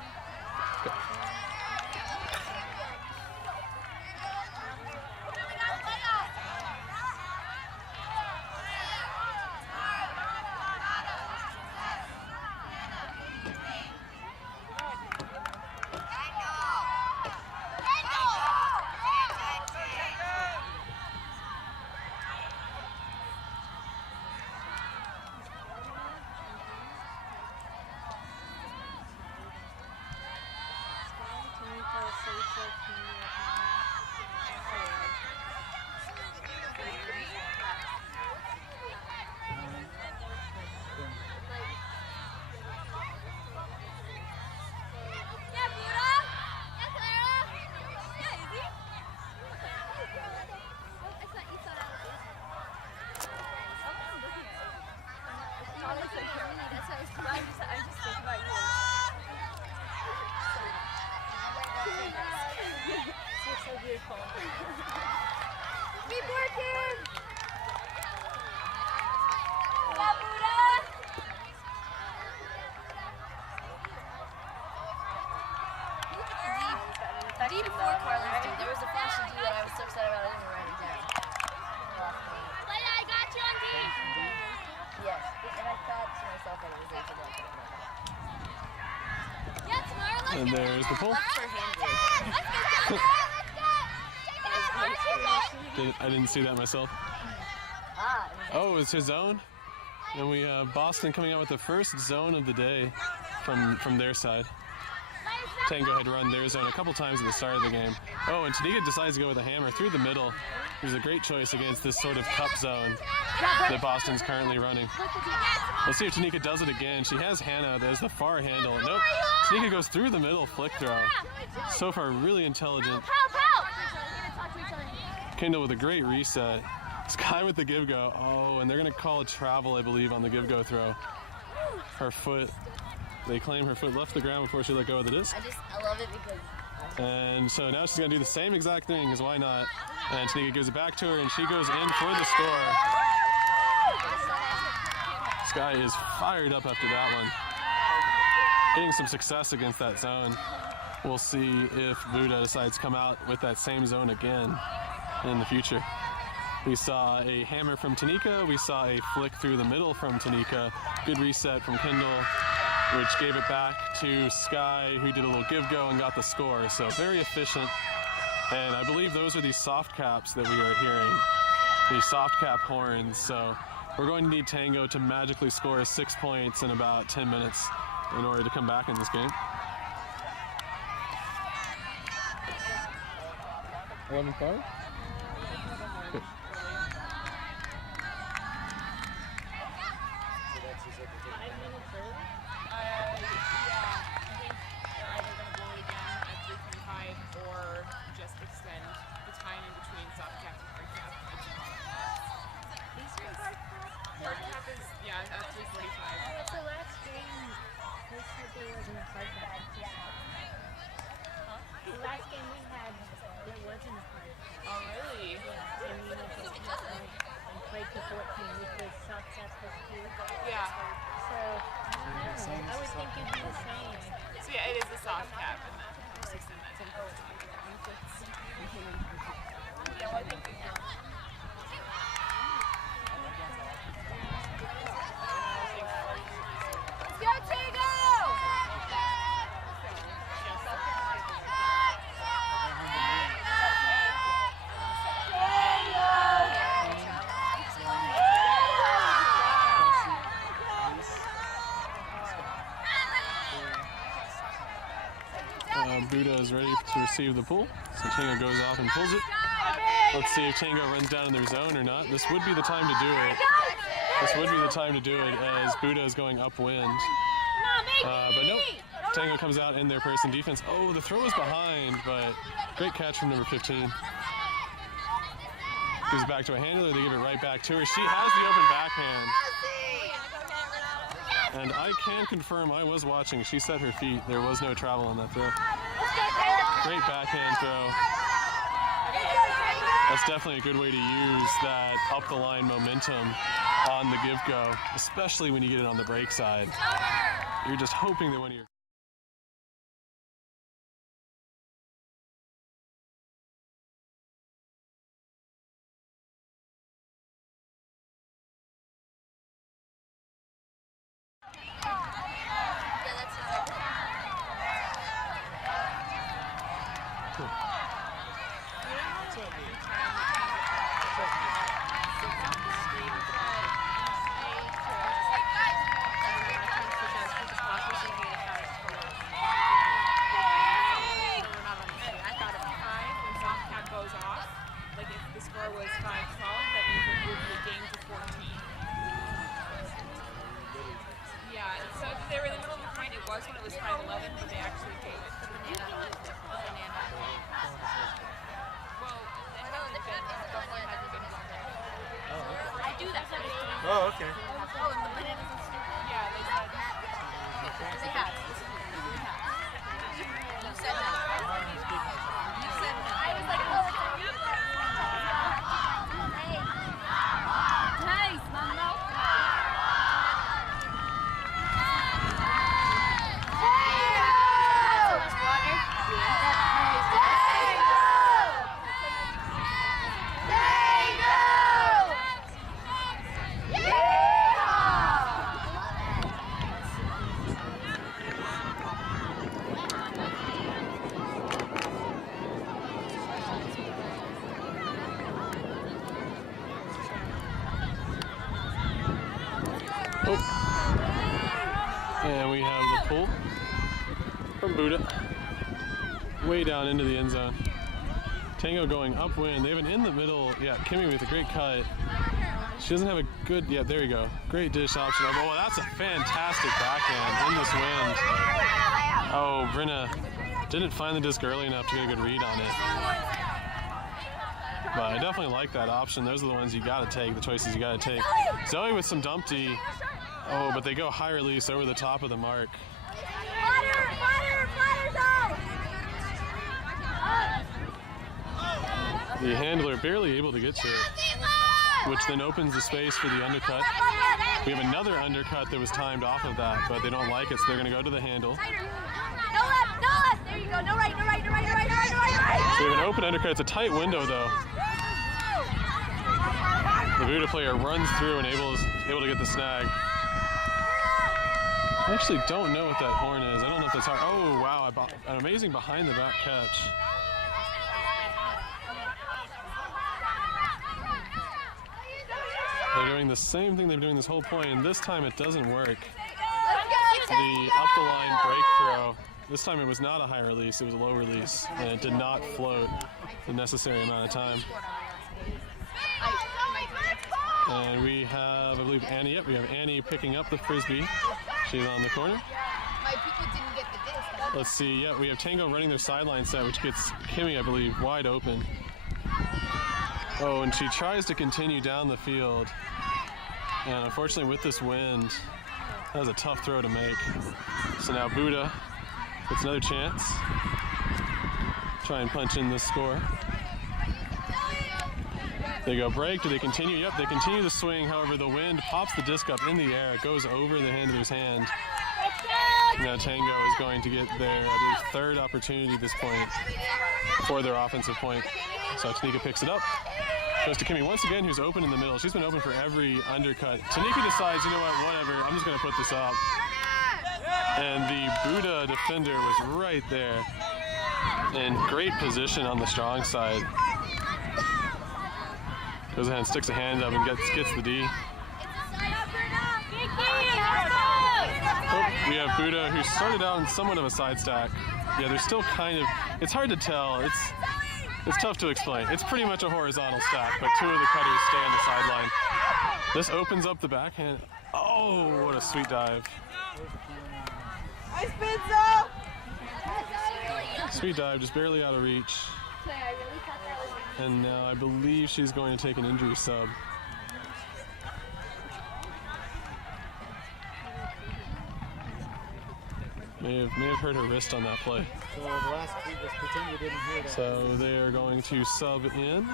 Keep working! Deep before Carlos did. There was a flash of D that I was so excited about I didn't write it down. Leia, I got you on D. Yes, and I thought to myself that it was Rachel Blank. Yeah, tomorrow let's And there's the pull. I didn't see that myself. Oh, it's his zone. And we have Boston coming out with the first zone of the day from their side. Tango had run their zone a couple times at the start of the game. Oh, and Tanika decides to go with a hammer through the middle. It was a great choice against this sort of cup zone that Boston's currently running. Let's see if Tanika does it again. She has Hannah. There's the far handle. Nope. Tanika goes through the middle flick throw. So far, really intelligent. Kendall with a great reset. Sky with the give go. Oh, and they're going to call a travel, I believe, on the give go throw. Her foot. They claim her foot left the ground before she let go of the disc. I love it because... And so now she's going to do the same exact thing, because why not? And Tanika gives it back to her, and she goes in for the score. Sky is fired up after that one. Getting some success against that zone. We'll see if BUDA decides to come out with that same zone again in the future. We saw a hammer from Tanika. We saw a flick through the middle from Tanika. Good reset from Kendall, which gave it back to Sky, who did a little give go and got the score. So very efficient. And I believe those are the soft caps that we are hearing. The soft cap horns. So we're going to need Tango to magically score 6 points in about 10 minutes in order to come back in this game. 11-5? receive the pull. So Tango goes off and pulls it. Let's see if Tango runs down in their zone or not. This would be the time to do it. This would be the time to do it as BUDA is going upwind. But nope, Tango comes out in their person defense. Oh, the throw is behind, but great catch from number 15. Gives it back to a handler, they give it right back to her. She has the open backhand. And I can confirm I was watching. She set her feet. There was no travel on that throw. Great backhand throw. That's definitely a good way to use that up the line momentum on the give go, especially when you get it on the break side. You're just hoping that one of your Oh, okay. And we have the pull from BUDA way down into the end zone. Tango going upwind. They have an in the middle. Yeah, Kimmy with a great cut. She doesn't have a good, yeah, there you go. Great dish option. Oh, that's a fantastic backhand in this wind. Oh, Brenna didn't find the disc early enough to get a good read on it. But I definitely like that option. Those are the ones you gotta take, the choices you gotta take. Zoe with some dumpty. Oh, but they go high release over the top of the mark. The handler barely able to get to it, which then opens the space for the undercut. We have another undercut that was timed off of that, but they don't like it, so they're gonna go to the handle. No left, there you go, no right. So we have an open undercut. It's a tight window though. The BUDA player runs through and able to get the snag. I actually don't know what that horn is. I don't know if that's hard. Oh wow, an amazing behind the back catch. They're doing the same thing they've been doing this whole point, and this time it doesn't work. The up the line break throw, this time it was not a high release, it was a low release, and it did not float the necessary amount of time. And we have, I believe, Annie. Yep, we have Annie picking up the frisbee. She's on the corner. Let's see, yeah, we have Tango running their sideline set, which gets Kimmy, I believe, wide open. Oh, and she tries to continue down the field. And unfortunately with this wind, that was a tough throw to make. So now BUDA gets another chance. Try and punch in this score. They go break, do they continue? Yep, they continue to swing. However, the wind pops the disc up in the air. It goes over the handler's hand. Now Tango is going to get their, I believe, third opportunity at this point for their offensive point. So Tanika picks it up. Goes to Kimmy once again, who's open in the middle. She's been open for every undercut. Tanika decides, you know what, whatever, I'm just going to put this up. And the BUDA defender was right there. In great position on the strong side. Goes ahead and sticks a hand up and gets the D. Oh, we have BUDA, who started out in somewhat of a side stack. Yeah, they're still kind of, it's hard to tell. It's tough to explain. It's pretty much a horizontal stack, but two of the cutters stay on the sideline. This opens up the backhand. Oh, what a sweet dive. Nice Benzo! Sweet dive, just barely out of reach. And now I believe she's going to take an injury sub. May have hurt her wrist on that play. So the last tweet was pretend we didn't hear that. So they are going to sub in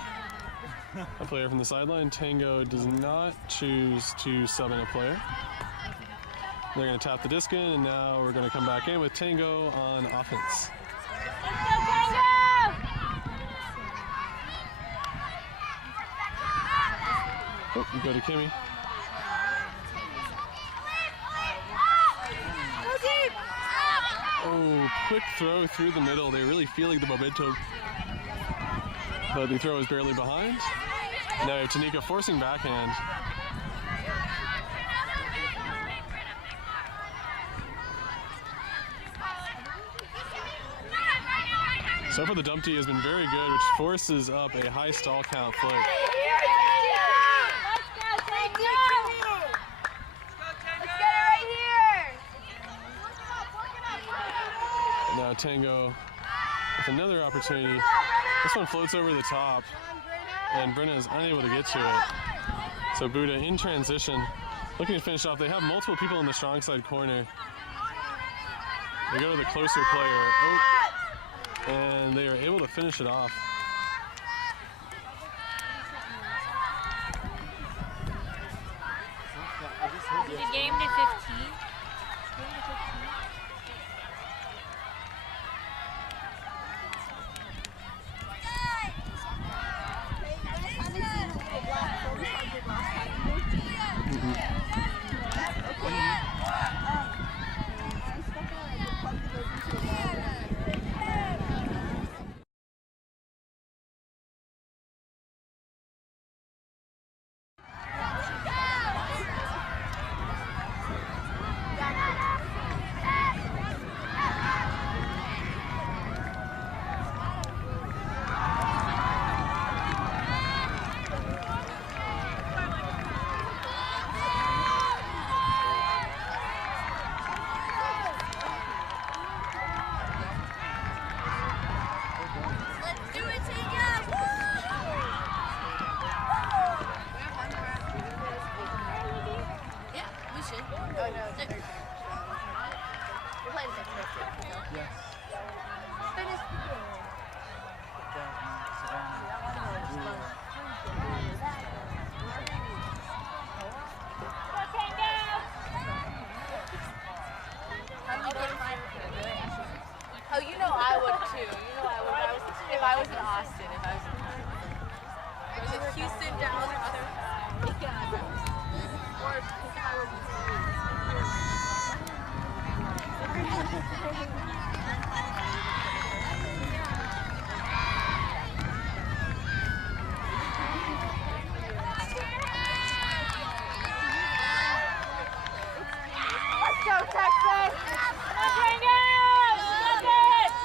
a player from the sideline. Tango does not choose to sub in a player. They're going to tap the disc in, and now we're going to come back in with Tango on offense. Oh, we go to Kimmy. Oh, quick throw through the middle. They're really feeling the momentum. But the throw is barely behind. Now Tanika forcing backhand. So far the dumpty has been very good, which forces up a high stall count flick. Now Tango with another opportunity. This one floats over the top, and Brenna is unable to get to it. So BUDA in transition, looking to finish off. They have multiple people in the strong side corner. They go to the closer player. Oh, and they are able to finish it off. The game to 15. Oh, you know I would too. You know I would. If I was in Austin, if I was in Houston, Dallas, other. Or if I was Let's go, Texas!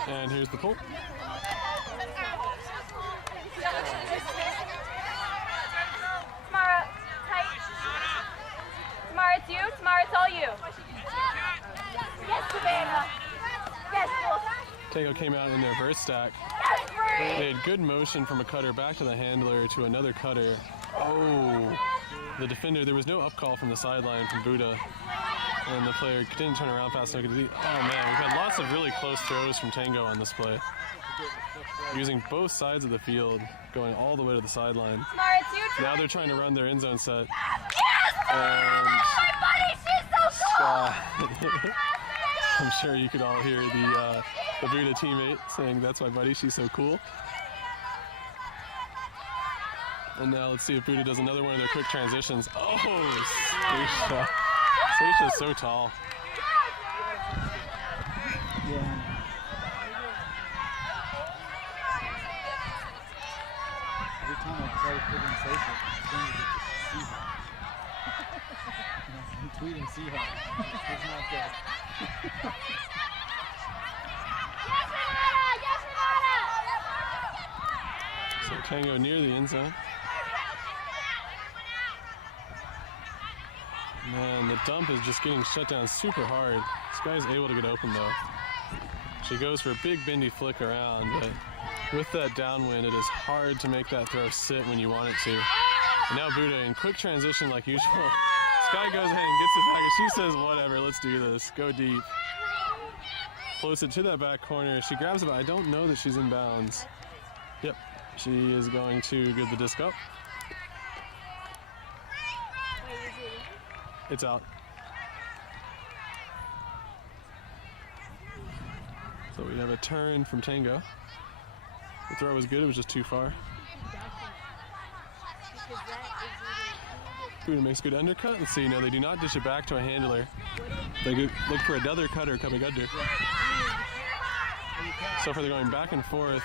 And here's the pull. Tamara, tight. Tamara, it's you. Tamara, it's all you. Yes, Savannah. Yes, Tango came out in their burst stack. They had good motion from a cutter back to the handler to another cutter. Oh, the defender, there was no up call from the sideline from BUDA. And the player didn't turn around fast enough. Oh man, we've had lots of really close throws from Tango on this play. Using both sides of the field, going all the way to the sideline. Now they're trying to run their end zone set. And I'm sure you could all hear the BUDA teammate saying, "That's my buddy, she's so cool." And now let's see if BUDA does another one of their quick transitions. Oh, Stacia. Stacia's so tall. Yeah. Every time I try to put in Stacia, it changes it to Seahawk. I'm tweeting Seahawk. It's not good. Tango near the end zone. Man, the dump is just getting shut down super hard. This guy's able to get open though. She goes for a big bendy flick around, but with that downwind, it is hard to make that throw sit when you want it to. And now BUDA in quick transition like usual. Sky goes ahead and gets it back, and she says, whatever, let's do this. Go deep. Floats it to that back corner. She grabs it, but I don't know that she's in bounds. Yep, she is going to give the disc up. It's out. So we have a turn from Tango. The throw was good, it was just too far. BUDA makes a good undercut. Let's see, no, they do not dish it back to a handler. They look for another cutter coming under. So far they're going back and forth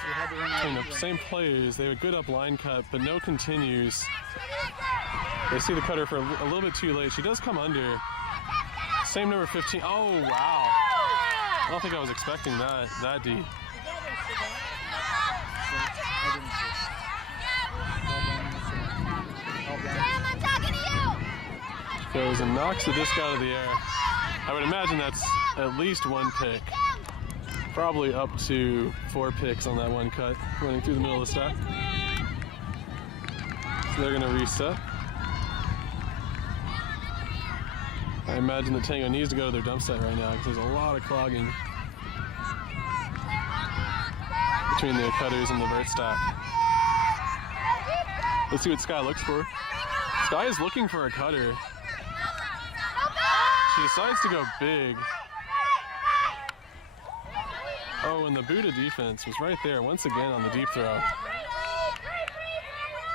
between the same players. They have a good up line cut, but no continues. They see the cutter for a little bit too late. She does come under. Same number 15. Oh, wow. I don't think I was expecting that deep. Goes and knocks the disc out of the air. I would imagine that's at least one pick. Probably up to 4 picks on that one cut, running through the middle of the stack. So they're gonna reset. I imagine that Tango needs to go to their dump set right now because there's a lot of clogging between the cutters and the vert stack. Let's see what Sky looks for. Sky is looking for a cutter. She decides to go big. Oh, and the BUDA defense was right there once again on the deep throw.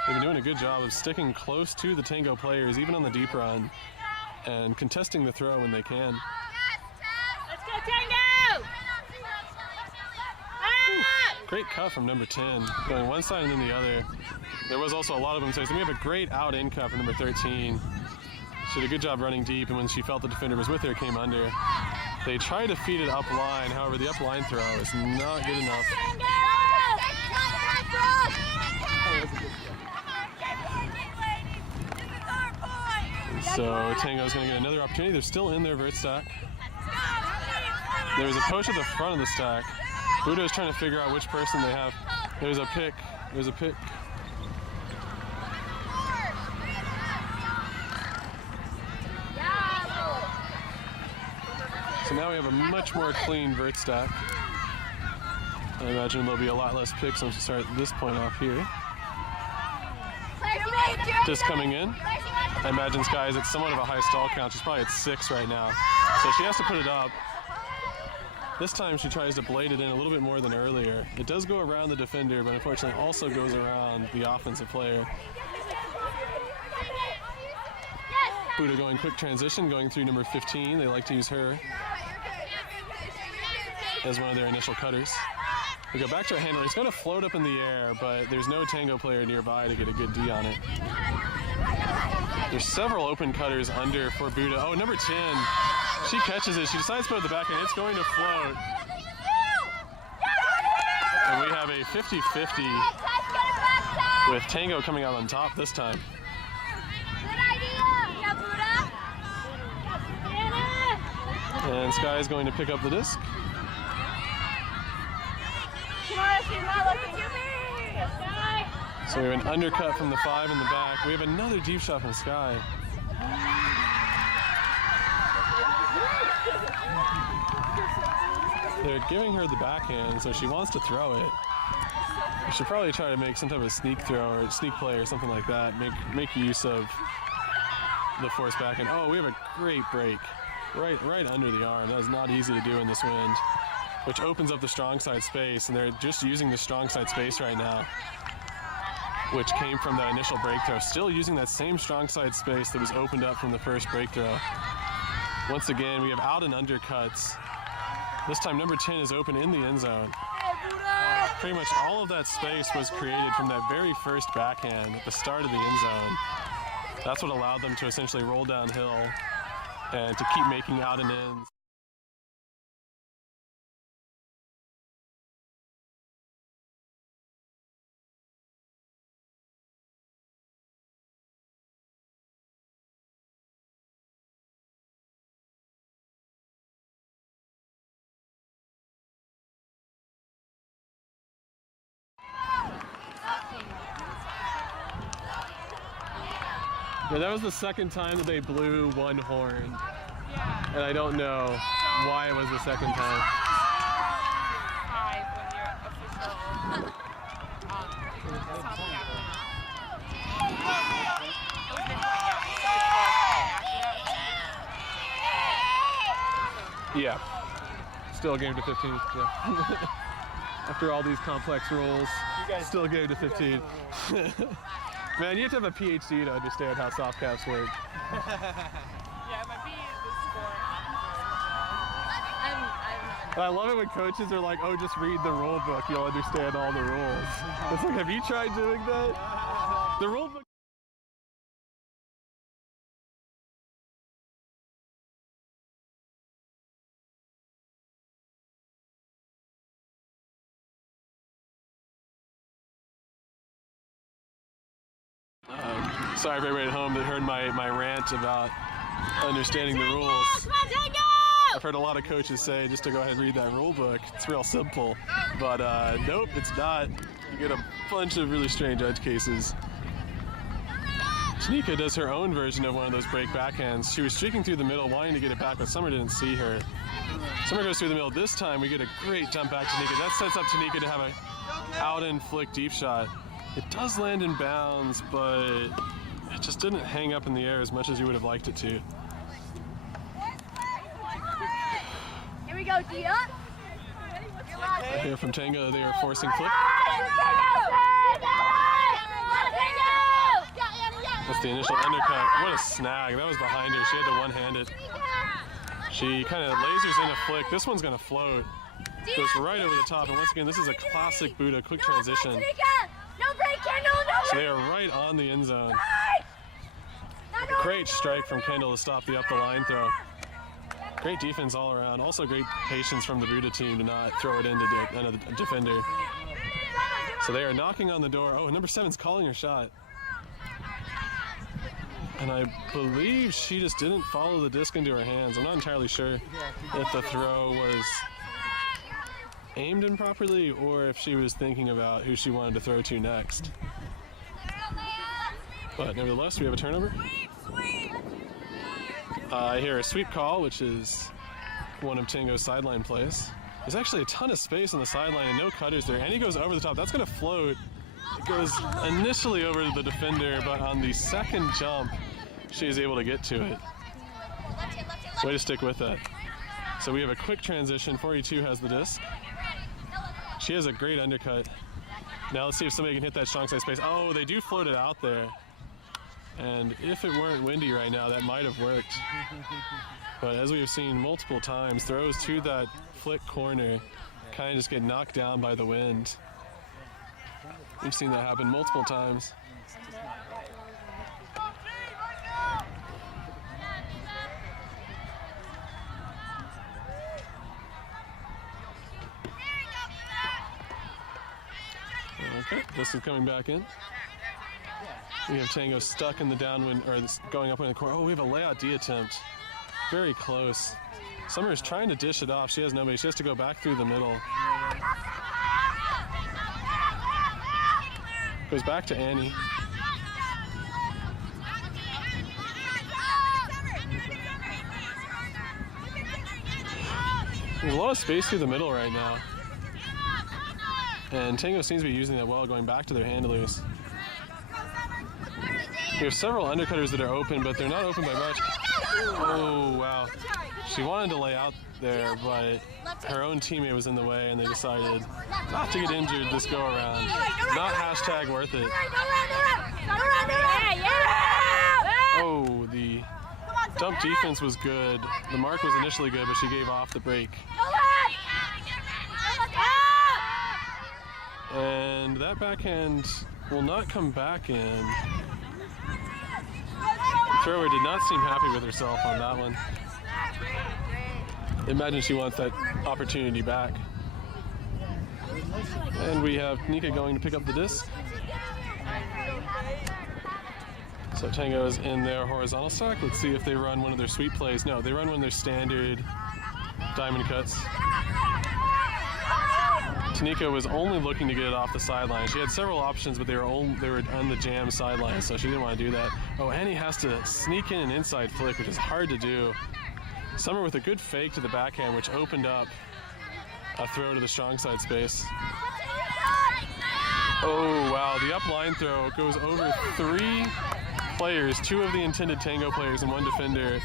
They've been doing a good job of sticking close to the Tango players, even on the deep run, and contesting the throw when they can. Let's go, Tango! Great cut from number 10, going one side and then the other. There was also a lot of them, so we have a great out-in cut from number 13. She did a good job running deep, and when she felt the defender was with her, came under. They tried to feed it up line, however, the up line throw is not good enough. So Tango's going to get another opportunity. They're still in their vert stack. There was a poach at the front of the stack. BUDA is trying to figure out which person they have. There's a pick. There's a pick. So now we have a much more clean vert stack. I imagine there'll be a lot less picks once we start at this point off here. Just coming in. I imagine Sky is at somewhat of a high stall count. She's probably at 6 right now. So she has to put it up. This time she tries to blade it in a little bit more than earlier. It does go around the defender, but unfortunately also goes around the offensive player. BUDA going quick transition, going through number 15. They like to use her as one of their initial cutters. We go back to a handler. It's going to float up in the air, but there's no Tango player nearby to get a good D on it. There's several open cutters under for BUDA. Oh, number 10. She catches it. She decides to put it at the back end. It's going to float. And we have a 50-50 with Tango coming out on top this time. And Sky is going to pick up the disc. So we have an undercut from the 5 in the back. We have another deep shot from Sky. They're giving her the backhand, so she wants to throw it. We should probably try to make some type of sneak throw or sneak play or something like that. Make use of the force backhand. Oh, we have a great break. Right under the arm. That is not easy to do in this wind, which opens up the strong side space, and they're just using the strong side space right now, which came from that initial break throw. Still using that same strong side space that was opened up from the first break throw. Once again, we have out and undercuts. This time number 10 is open in the end zone. Pretty much all of that space was created from that very first backhand at the start of the end zone. That's what allowed them to essentially roll downhill and to keep making out and ins. Yeah, that was the second time that they blew one horn. Yeah. And I don't know why it was the second time. 5 when your official top captain. Yeah. Still a game to 15. Yeah. After all these complex rules, still a game to 15. Man, you have to have a PhD to understand how soft caps work. Yeah, it might be the score I'm But I love it when coaches are like, oh, just read the rule book, you'll understand all the rules. It's like, have you tried doing that? The rule book. Sorry for everybody at home that heard my rant about understanding the rules. I've heard a lot of coaches say just to go ahead and read that rule book. It's real simple, but nope, it's not. You get a bunch of really strange edge cases. Tanika does her own version of one of those break backhands. She was streaking through the middle, wanting to get it back, but Summer didn't see her. Summer goes through the middle. This time we get a great jump back to Tanika. That sets up Tanika to have a out and flick deep shot. It does land in bounds, but it just didn't hang up in the air as much as you would have liked it to. Here we go, Dia. Here from Tango, they are forcing flick. That's the initial undercut. What a snag. That was behind her. She had to one-hand it. She kind of lasers in a flick. This one's going to float. Goes right over the top. And once again, this is a classic BUDA quick transition. So they are right on the end zone. Great strike from Kendall to stop the up the line throw. Great defense all around. Also great patience from the BUDA team to not throw it into a defender. So they are knocking on the door. Oh, number 7's calling her shot. And I believe she just didn't follow the disc into her hands. I'm not entirely sure if the throw was aimed improperly or if she was thinking about who she wanted to throw to next. But nevertheless, we have a turnover. I hear a sweep call, which is one of Tango's sideline plays. There's actually a ton of space on the sideline and no cutters there. And he goes over the top. That's going to float. It goes initially over to the defender, but on the second jump, she is able to get to it. Way to stick with that. So we have a quick transition. 42 has the disc. She has a great undercut. Now let's see if somebody can hit that strong side space. Oh, they do float it out there. And if it weren't windy right now, that might have worked. But as we have seen multiple times, throws to that flick corner kind of just get knocked down by the wind. We've seen that happen multiple times. Okay, this is coming back in. We have Tango stuck in the downwind, or going up in the corner. Oh, we have a layout D attempt. Very close. Summer is trying to dish it off. She has nobody. She has to go back through the middle. Goes back to Annie. There's a lot of space through the middle right now. And Tango seems to be using that well, going back to their handlers. We have several undercutters that are open, but they're not open by much. Oh, wow. She wanted to lay out there, but her own teammate was in the way, and they decided not to get injured this go-around. Not hashtag worth it. Oh, the dump defense was good. The mark was initially good, but she gave off the break. And that backhand will not come back in. The thrower did not seem happy with herself on that one. Imagine she wants that opportunity back. And we have Nika going to pick up the disc. So Tango is in their horizontal stack. Let's see if they run one of their sweep plays. No, they run one of their standard diamond cuts. Tanika was only looking to get it off the sideline. She had several options, but they were on the jam sideline, so she didn't want to do that. Oh, Annie has to sneak in an inside flick, which is hard to do. Summer with a good fake to the backhand, which opened up a throw to the strong side space. Oh, wow, the up line throw goes over 3 players, 2 of the intended Tango players and 1 defender,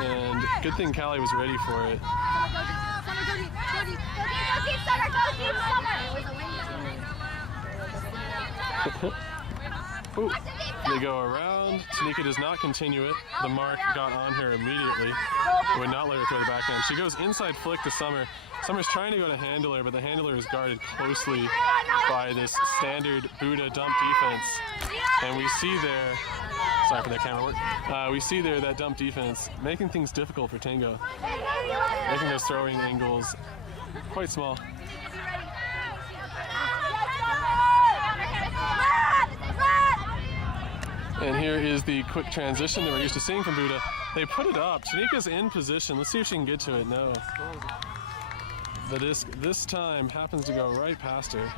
and good thing Callie was ready for it. Ooh, they go around. Tanika does not continue it. The mark got on her immediately. Would not let her throw the backhand. She goes inside flick to Summer. Summer's trying to go to handler, but the handler is guarded closely by this standard BUDA dump defense. And we see there, sorry for that camera work, we see there that dump defense making things difficult for Tango. Making those throwing angles quite small. And here is the quick transition that we're used to seeing from BUDA. They put it up. Tanika's in position. Let's see if she can get to it. No. The disc this time happens to go right past her.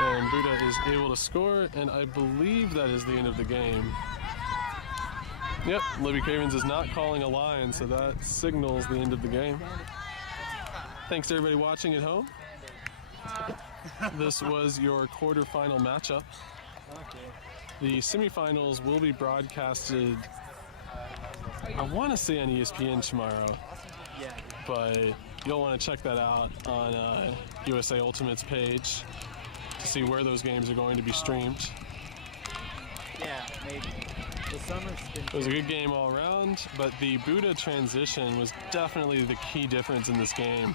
And BUDA is able to score, and I believe that is the end of the game. Yep, Libby Cravens is not calling a line, so that signals the end of the game. Thanks to everybody watching at home. This was your quarterfinal matchup. The semifinals will be broadcasted, I want to say on ESPN tomorrow, but you'll want to check that out on USA Ultimate's page to see where those games are going to be streamed. Yeah, maybe. The summer's been It was a good game all around, but the BUDA transition was definitely the key difference in this game.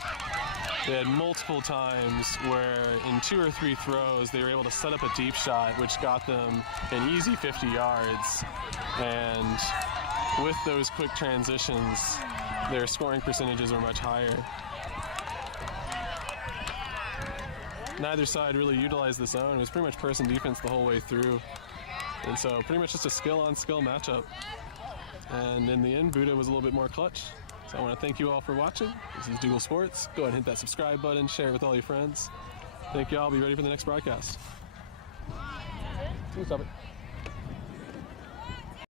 They had multiple times where in 2 or 3 throws they were able to set up a deep shot, which got them an easy 50 yards. And with those quick transitions, their scoring percentages were much higher. Neither side really utilized the zone. It was pretty much person defense the whole way through. And so pretty much just a skill-on-skill matchup. And in the end, BUDA was a little bit more clutch. So I want to thank you all for watching. This is Dougal Sports. Go ahead and hit that subscribe button, share it with all your friends. Thank you all. Be ready for the next broadcast. Stop it.